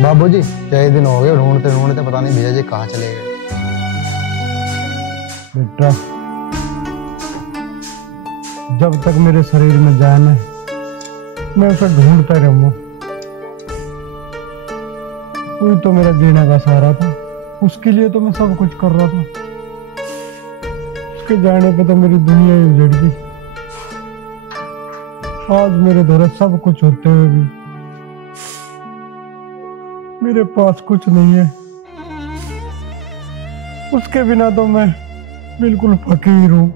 बाबूजी कई दिन हो गए ढूंढते ढूंढते, पता नहीं भैया जी कहाँ चले गए। बेटा, जब तक मेरे शरीर में जान है मैं उसे ढूंढता रहूंगा। वही तो मेरा जीने का सहारा था, उसके लिए तो मैं सब कुछ कर रहा था। उसके जाने पे तो मेरी दुनिया ही उजड़ गई। आज मेरे द्वारा सब कुछ होते हुए भी मेरे पास कुछ नहीं है। उसके बिना तो मैं बिल्कुल फकीर हूँ।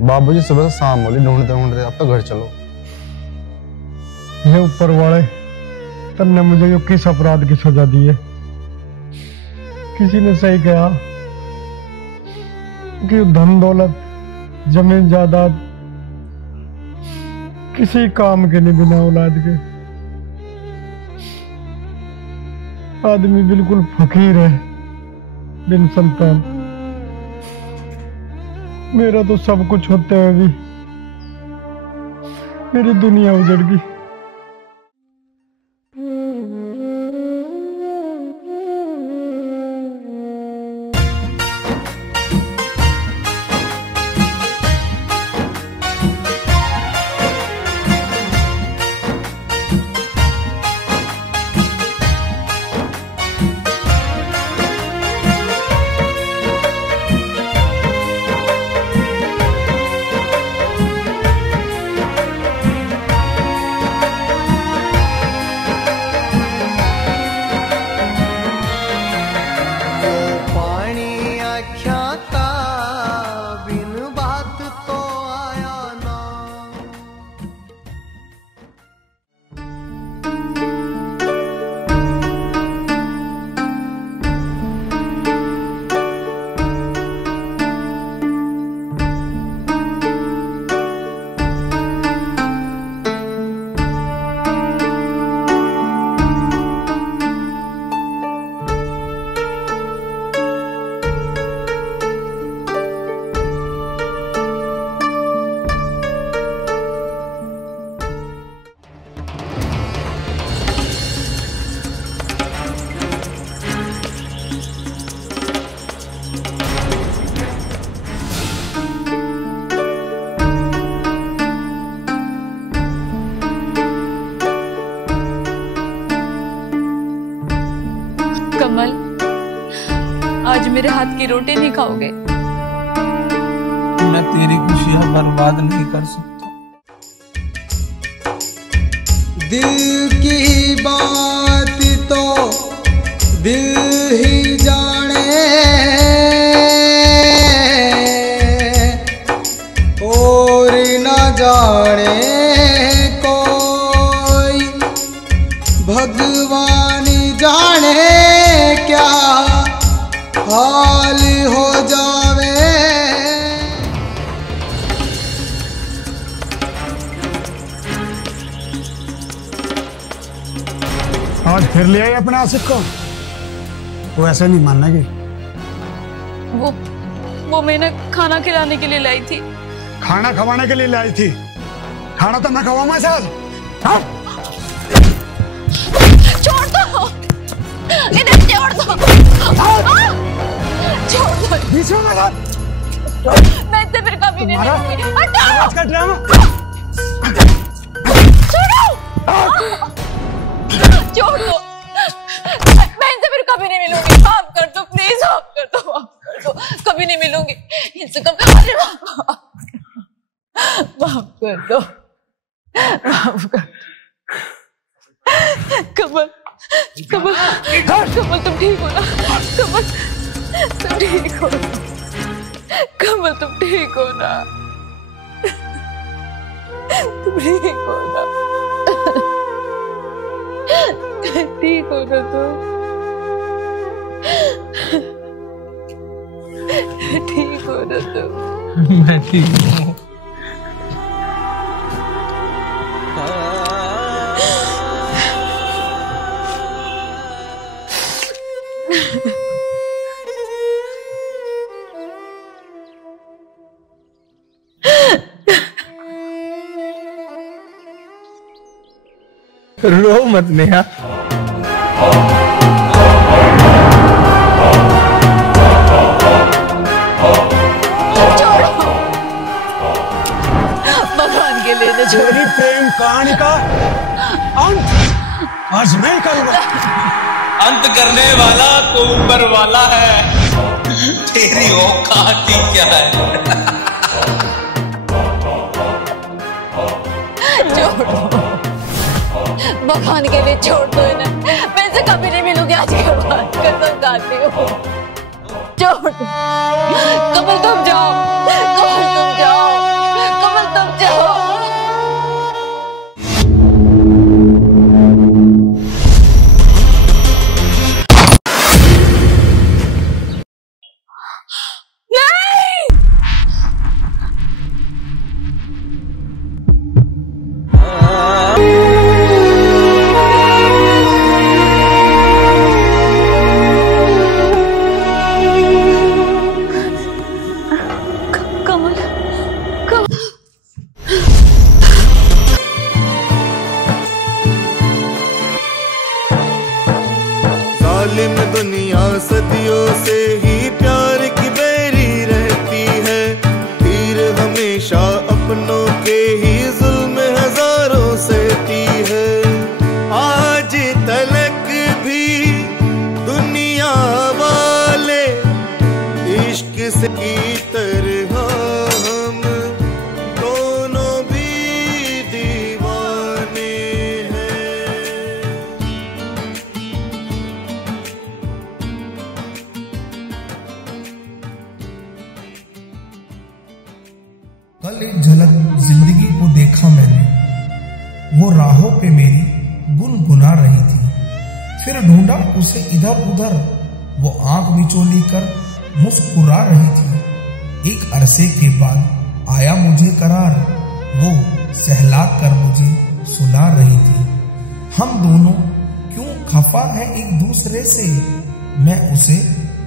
बाबूजी सुबह से शाम बोली ढूंढते ढूंढते, अब तो घर चलो। ये ऊपर वाले तन्ने मुझे यो किस अपराध की सजा दी है? किसी ने सही कहा कि धन दौलत जमीन जायदाद किसी काम के नहीं बिना औलाद के। आदमी बिल्कुल फकीर है बिन संतान। मेरा तो सब कुछ होते हुए भी मेरी दुनिया उजड़ गई। कमल, आज मेरे हाथ की रोटी नहीं खाओगे? मैं तेरी खुशियां बर्बाद नहीं कर सकता। दिल की बात तो दिल ही जाने, और न जाने कोई, भगवान जाने क्या हाल हो जावे। आज फिर ले आई अपने आसिफ को? वो ऐसे नहीं मानेगी। वो मैंने खाना खिलाने के लिए लाई थी। खाना खवाने के लिए लाई थी? खाना तो मैं खवाऊंगा साहब। छोड़ दो, इधर छोड़ दो, छोड़ दो। बीच में मत। मैं इससे फिर कभी नहीं मिलूंगी। हटाओ। आज का ड्रामा छोड़ दो, मैं इनसे फिर कभी नहीं मिलूंगी। माफ कर दो प्लीज, माफ कर दो, माफ कर दो। कभी नहीं मिलूंगी इनसे कभी। अरे माफ कर दो, माफ कर। कमल, कमल, कमल तुम ठीक हो ना? कमल तुम ठीक हो? कमल तुम ठीक हो ना? तुम ठीक हो ना? ठीक हो ना तुम? ठीक हो ना तुम? मैं ठीक हूँ। रो मत नेहा। भगवान के लिए तो छोड़ी प्रेम कहानी का अंत आज मैं करूंगा। अंत करने वाला तो ऊपर वाला है, तेरी औकात ही क्या है। छोड़ दो भगवान के लिए, छोड़ दो इन्हें। मैं इनसे कभी नहीं मिलूंगी आज के बाद, कसम खाती हूँ। छोड़ दो कमल, तुम जाओ। कमल तुम जाओ, कमल तुम जाओ। जालिम दुनिया सदियों से ही प्यार की बैरी रहती है, तीर हमेशा अपनों के ही जुल्म हजारों सहती है। आज तलक भी दुनिया वाले इश्क से की तरह हम दोनों भी दीवाने हैं। कल एक झलक जिंदगी को देखा मैंने, वो राहों पे मेरी गुनगुना रही थी। फिर ढूंढा उसे इधर उधर, वो आंख मिचोली कर मुस्कुरा रही थी। एक अरसे के बाद आया मुझे करार, वो सहला कर मुझे सुला रही थी। हम दोनों क्यों खफा है एक दूसरे से, मैं उसे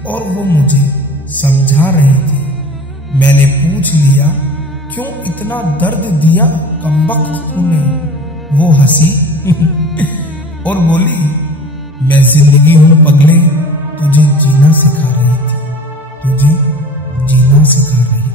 और वो मुझे समझा रही थी। मैंने पूछ लिया क्यों इतना दर्द दिया कमबख्त तूने, वो हंसी और बोली मैं जिंदगी हूं पगले, तुझे जीना सिखा रही थी, तुझे जीना सिखा रही।